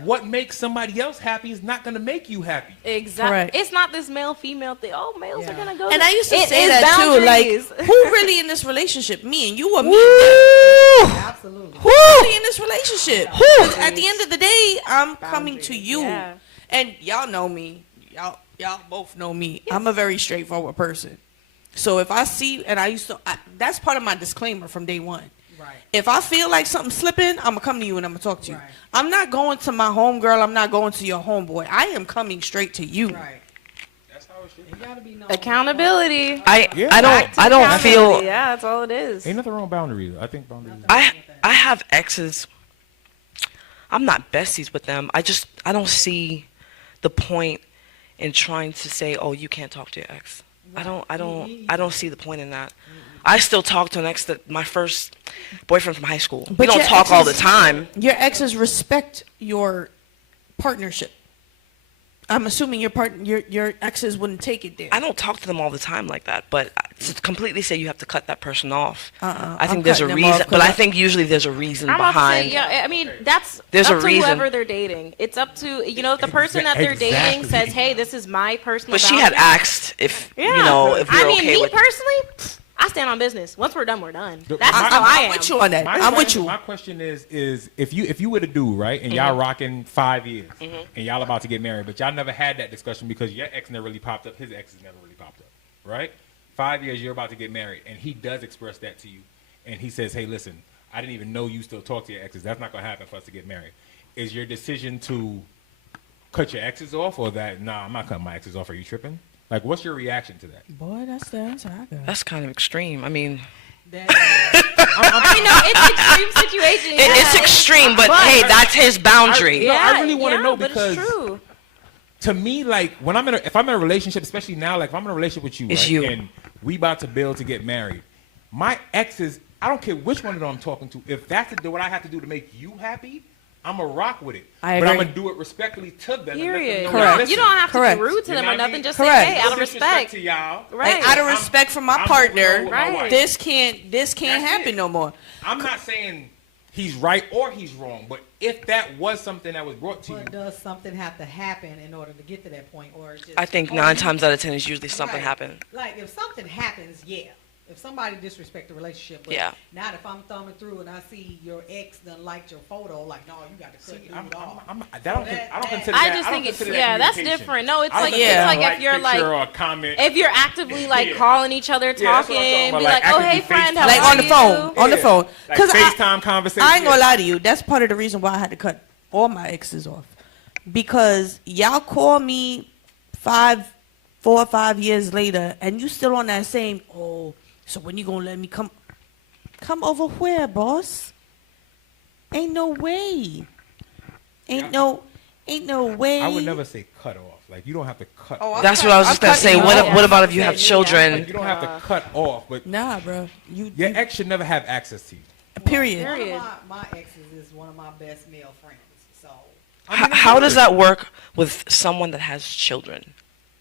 what makes somebody else happy is not going to make you happy. Exactly. Correct. It's not this male female thing. Oh, males are gonna go. And I used to It say is that boundaries. too. Like, who really in this relationship? Me and you or me? Absolutely. Who really in this relationship? 'Cause at the end of the day, I'm coming to you, Yeah. and y'all know me. Y'all both know me. I'm a very straightforward person. So if I see, and that's part of my disclaimer from day one. Right. If I feel like something's slipping, I'm gonna come to you and I'm gonna talk to you. Right. I'm not going to my homegirl. I'm not going to your homeboy. I am coming straight to you. Right. That's how it should It gotta be known. Accountability. Yeah. I don't feel Yeah, that's all it is. Ain't nothing wrong with boundaries. I think boundaries. I have exes. I'm not besties with them. I don't see the point in trying to say, "Oh, you can't talk to your ex." I don't see the point in that. I still talk to an ex that my first boyfriend from high school. We But don't your talk all the exes- time. Your exes respect your partnership. I'm assuming your exes wouldn't take it there. I don't talk to them all the time like that, but to completely say you have to cut that person off, I I'm think there's a cutting them off reason. But 'cause I think usually there's a reason I'm about to behind. say, yeah, I mean, that's There's up a to reason. whoever they're dating. It's up to, if the person that they're dating Exactly. says, hey, this is my personal But she had boundary. asked if Yeah. if I you're mean, okay me with. personally, I stand on business. Once we're done, we're done. The- That's my- how I I'm am. with you on that. My I'm with question- you. My question is if you were to do right and y'all rocking 5 years and y'all about to get married, but y'all never had that discussion because your ex never really popped up, his ex has never really popped up, right? 5 years you're about to get married, and he does express that to you, and he says, "Hey, listen, I didn't even know you still talk to your exes. That's not gonna happen for us to get married." Is your decision to cut your exes off, or that I'm not cutting my exes off? Are you tripping? Like, what's your reaction to that? Boy, that's the answer I got. That's kind of extreme. I mean, I know it's extreme situation. it's yeah. extreme, but hey, that's his boundary. No, I really wanna know but because- it's true. To me, like when if I'm in a relationship, especially now, like if I'm in a relationship with you, It's right, you. and we about to build to get married, my exes, I don't care which one of them I'm talking to. If that's what I have to do to make you happy, I'm gonna rock with it. I But I'm agree. gonna do it respectfully to them. And let Period. them know, Correct. listen, You don't have to Correct. be rude to You them know or what I nothing. mean? Just Correct. say, hey, out of no disrespect respect. to y'all. Right. Like, out of respect for my I'm partner, going with my Right. wife. this can't That's happen it. no more. I'm not saying he's right or he's wrong, but if that was something that was brought to you, But does something have to happen in order to get to that point, or just? I think oh, 9 you- times out of 10 is usually something Right. happen. Like if something happens, yeah, if somebody disrespect the relationship, but Yeah. not if I'm thumbing through and I see your ex done liked your photo, like, no, you got to cut See, dude off. I don't consider I that. just I don't think it's consider that that's communication. different. No, it's I don't like consider it's that like if you're picture like or a comment. if you're actively like Yeah. calling each other, Yeah, that's what I'm talking, talking be about, like, like oh hey actively friend, how Like are on the you? phone, on the Yeah. phone. Like 'Cause FaceTime conversation. I ain't gonna yeah. lie to you. That's part of the reason why I had to cut all my exes off. Because y'all call me 4 or 5 years later, and you still on that same, oh, so when you gonna let me come over where, boss? Ain't no way. Ain't no way. I would never say cut off. Like you don't have to cut. Oh, off. That's what I was just gonna say. cutting you What off. what about if you have Like, children? you don't have to cut off, but Nah, bro. You your ex should never have access to you. period. One Period. of my exes is one of my best male friends. So How does that work with someone that has children?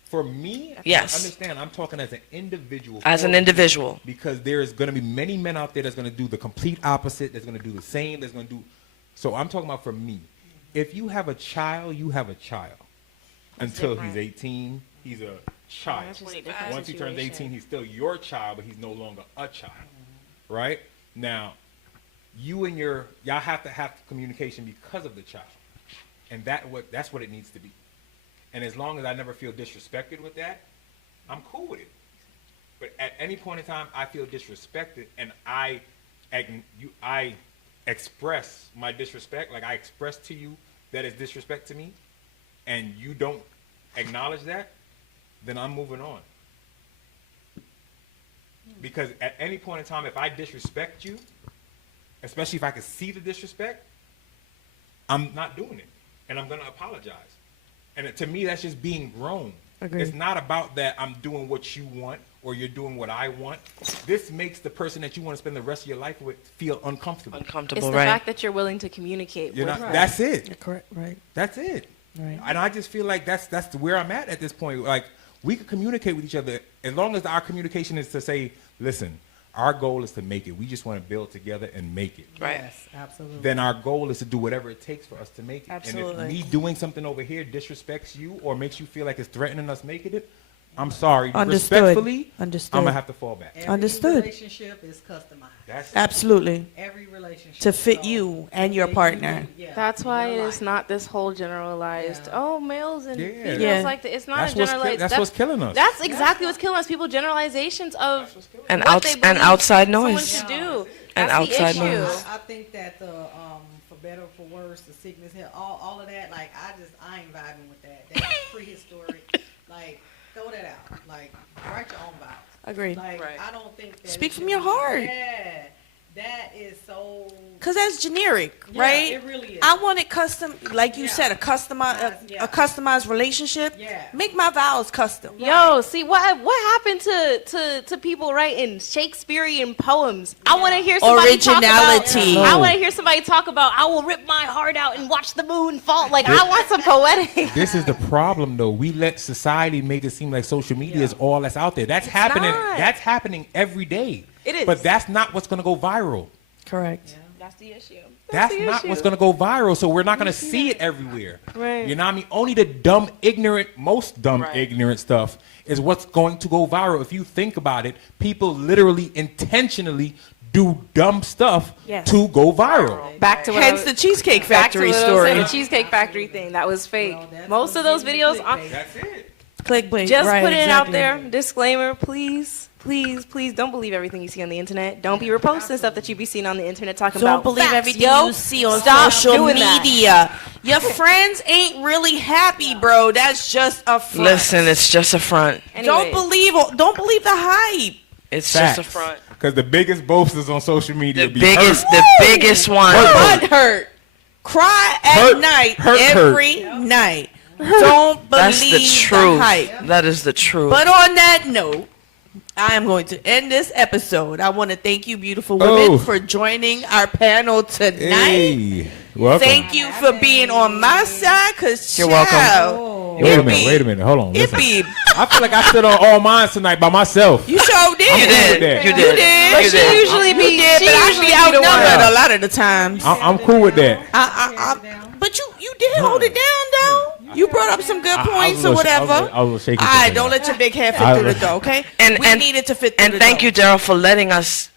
For me, Yes. understand. I'm talking as an individual. As an for you. individual. Because there's going to be many men out there that's going to do the complete opposite. That's going to do the same. That's going to do. So I'm talking about for me. If you have a child, you have a child. Until he's 18, he's a child. That's just a different Once he turns situation. 18, he's still your child, but he's no longer a child. Right? Now, you and y'all have to have communication because of the child. And that's what it needs to be. And as long as I never feel disrespected with that, I'm cool with it. But at any point in time, I feel disrespected, and I express my disrespect, like I express to you that is disrespect to me, and you don't acknowledge that, then I'm moving on. Because at any point in time, if I disrespect you, especially if I can see the disrespect, I'm not doing it, and I'm going to apologize. And to me, that's just being grown. Agreed. It's not about that I'm doing what you want or you're doing what I want. This makes the person that you want to spend the rest of your life with feel uncomfortable. It's Uncomfortable, the right? fact that you're willing to communicate You're with not, That's it. Correct. Right. That's it. Right. And I just feel like that's where I'm at this point. Like, we can communicate with each other as long as our communication is to say, listen, our goal is to make it. We just want to build together and make it. Right. yes, absolutely. Then our goal is to do whatever it takes for us to make it. Absolutely. And if me doing something over here disrespects you or makes you feel like it's threatening us making it, I'm sorry. Understood. Respectfully, Understood. I'm going to have to fall back. Every Understood. relationship is customized. That's Absolutely. Every relationship To fit So, you and your fit partner. yeah, That's why your it's life. not this whole generalized. Yeah. Oh, males and Yeah. females Yeah. like that. It's not That's a what's generalized. that's what's killing us. That's exactly what's killing us. People generalizations of And what they believe outside someone noise. should do. And That's the outside issue. noise. I think that the for better or for worse, the sickness, hell, all of that, like I ain't vibing with that. That's prehistoric. Like throw that out. Like write your own vows. Agreed. Like Right. I don't think that Speak it from should your be- heart. Yeah, that is so. Cause that's generic, Yeah, right? it really is. I want it custom, like you Yeah. said, a Yeah. customized relationship. Yeah. Make my vows custom. Yo, see what happened to people writing Shakespearean poems? I want to hear somebody talk Originality. about. I want to hear somebody talk about. I will rip my heart out and watch the moon fall. Like I want some poetic. This is the problem, though. We let society make it seem like social media is all that's out there. That's happening. not. That's happening every day. It is. But that's not what's going to go viral. Correct. That's the issue. That's the not issue. what's going to go viral. So we're not going to see it everywhere. Right. You know what I mean? Only the dumb, ignorant, most dumb, Right. ignorant stuff is what's going to go viral. If you think about it, people literally intentionally do dumb stuff Yes. to go viral. Back to what I Hence was- the Cheesecake back to Factory what I was story. saying, the Cheesecake Factory thing. That was fake. Well, that's Most of what's those getting videos. clickbait. That's it. Clickbait. Just right, putting it out exactly. there. Disclaimer, please, please, please don't believe everything you see on the internet. Don't be reposting stuff that you be seeing on the internet talking Don't about. believe facts, everything yo. you see on Stop social doing that. media. Your friends ain't really happy, bro. That's just a front. Listen, it's just a front. Don't believe the hype. It's Facts. just a front. Because the biggest boasters on social media The be biggest, hurt. the biggest one. Butt hurt. Cry at Hurt, night hurt, every night. Don't That's believe the the truth. hype. That is the truth. But on that note, I am going to end this episode. I want to thank you, beautiful women, Oh. for joining our panel tonight. Hey, welcome. Thank you for being on my side, because You're welcome. Wait a minute, hold on. It Listen. be, I feel like I stood on all mine tonight by myself. you sure did. You did. that. You You did. did. But You she did. usually be. You did, she but I usually be be the one. outnumbered one. a lot of the times. I'm cool with that. But you did hold it down, though. You brought up some good I was points a or little- whatever. I was shaking. All right, don't let your big head fit through the door, okay? And- we and- needed to fit through And the thank door. you, Daryl, for letting us.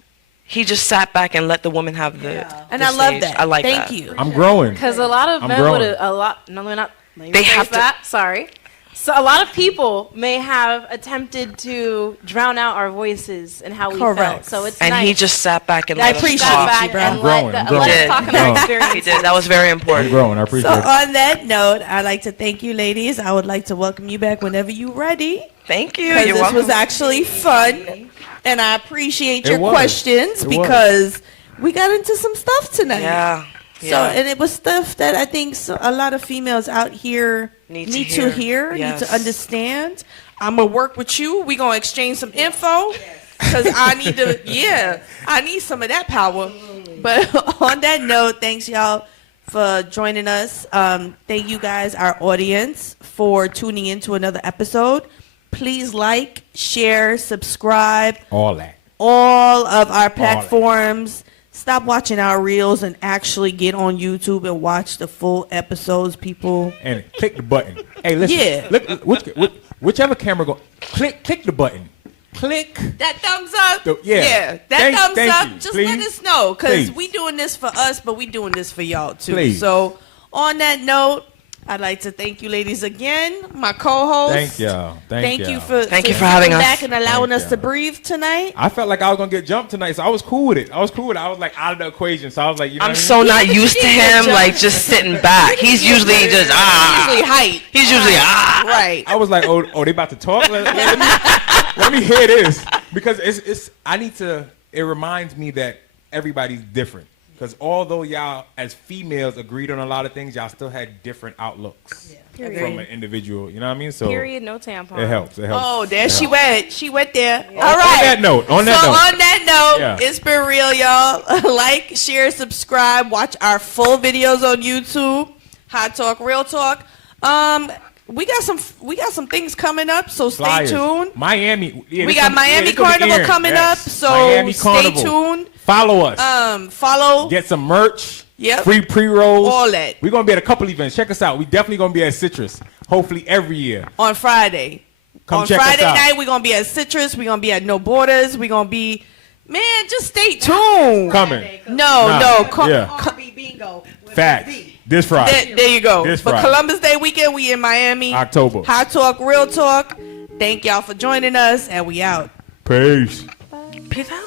He just sat back and let the woman have the. And the I love stage. that. I like thank that. you. I'm growing. Because a lot of I'm men growing. would a lot. No, they're not. They have to- that. Sorry. So a lot of people may have attempted to drown out our voices and how we felt. Correct. So it's And nice. he just sat back and I let us appreciate talk. back you, bro. and I'm growing, let, I'm the, growing. let us talk I'm about growing. experience. He did. That was very I'm important. growing. I So appreciate it. on that note, I'd like to thank you, ladies. I would like to welcome you back whenever you're ready. Thank you. Because You're this welcome. was actually fun. And I appreciate It your was. questions It was. because we got into some stuff tonight. Yeah. So, Yeah. and it was stuff that I think a lot of females out here Need need to to hear. hear, need Yes. to understand. I'm going to work with you. We're going to exchange some info because I need to, I need some of that power. But on that note, thanks y'all for joining us. Thank you guys, our audience, for tuning in to another episode. Please like, share, subscribe, All that. all of our platforms. Stop watching our reels and actually get on YouTube and watch the full episodes, people. And click the button. Hey, listen. Yeah. Look, whichever camera go, click the button. Click. That thumbs up. Yeah. That thumbs Thank up. you. Just Please. let us know because Please. we doing this for us, but we doing this for y'all too. Please. So on that note, I'd like to thank you, ladies, again. My co-host. Thank y'all. Thank y'all. Thank you for having coming us. back and allowing Thank us to y'all. breathe tonight. I felt like I was gonna get jumped tonight, so I was cool with it. I was like out of the equation, so I was like, you know I'm what I so mean? not used to him, like just sitting back. He's usually just Usually hype. He's usually Right. I was like, oh, they about to talk. Let me hear this because it's. I need to. It reminds me that everybody's different. Because although y'all, as females, agreed on a lot of things, y'all still had different outlooks from an individual. You know what I mean? So Period. No tampon. it helps. It helps. Oh, there It she helps. went. She went there. All On right. that note. On that so note. on that note, Yeah. it's been real, y'all. Like, share, subscribe, watch our full videos on YouTube. Hot Talk, Real Talk. We got some things coming up, so stay Flyers. tuned. Miami. Yeah, We this got gonna- yeah, Miami this gonna be Carnival airing. coming Yes. up, so Miami stay Carnival. tuned. Follow us. Follow. Get some merch. Yep. Free pre-rolls. All that. We're going to be at a couple events. Check us out. We definitely going to be at Citrus. Hopefully every year. On Friday. Come on check us Friday out. night, we're going to be at Citrus. We're going to be at No Borders. We're going to be, man, just stay tuned. Coming. No. Yeah. R&B bingo. with Facts. B. This Friday. There you go. This For Friday. Columbus Day weekend, we in Miami. October. Hot Talk, Real Talk. Thank y'all for joining us, and we out. Peace. peace out.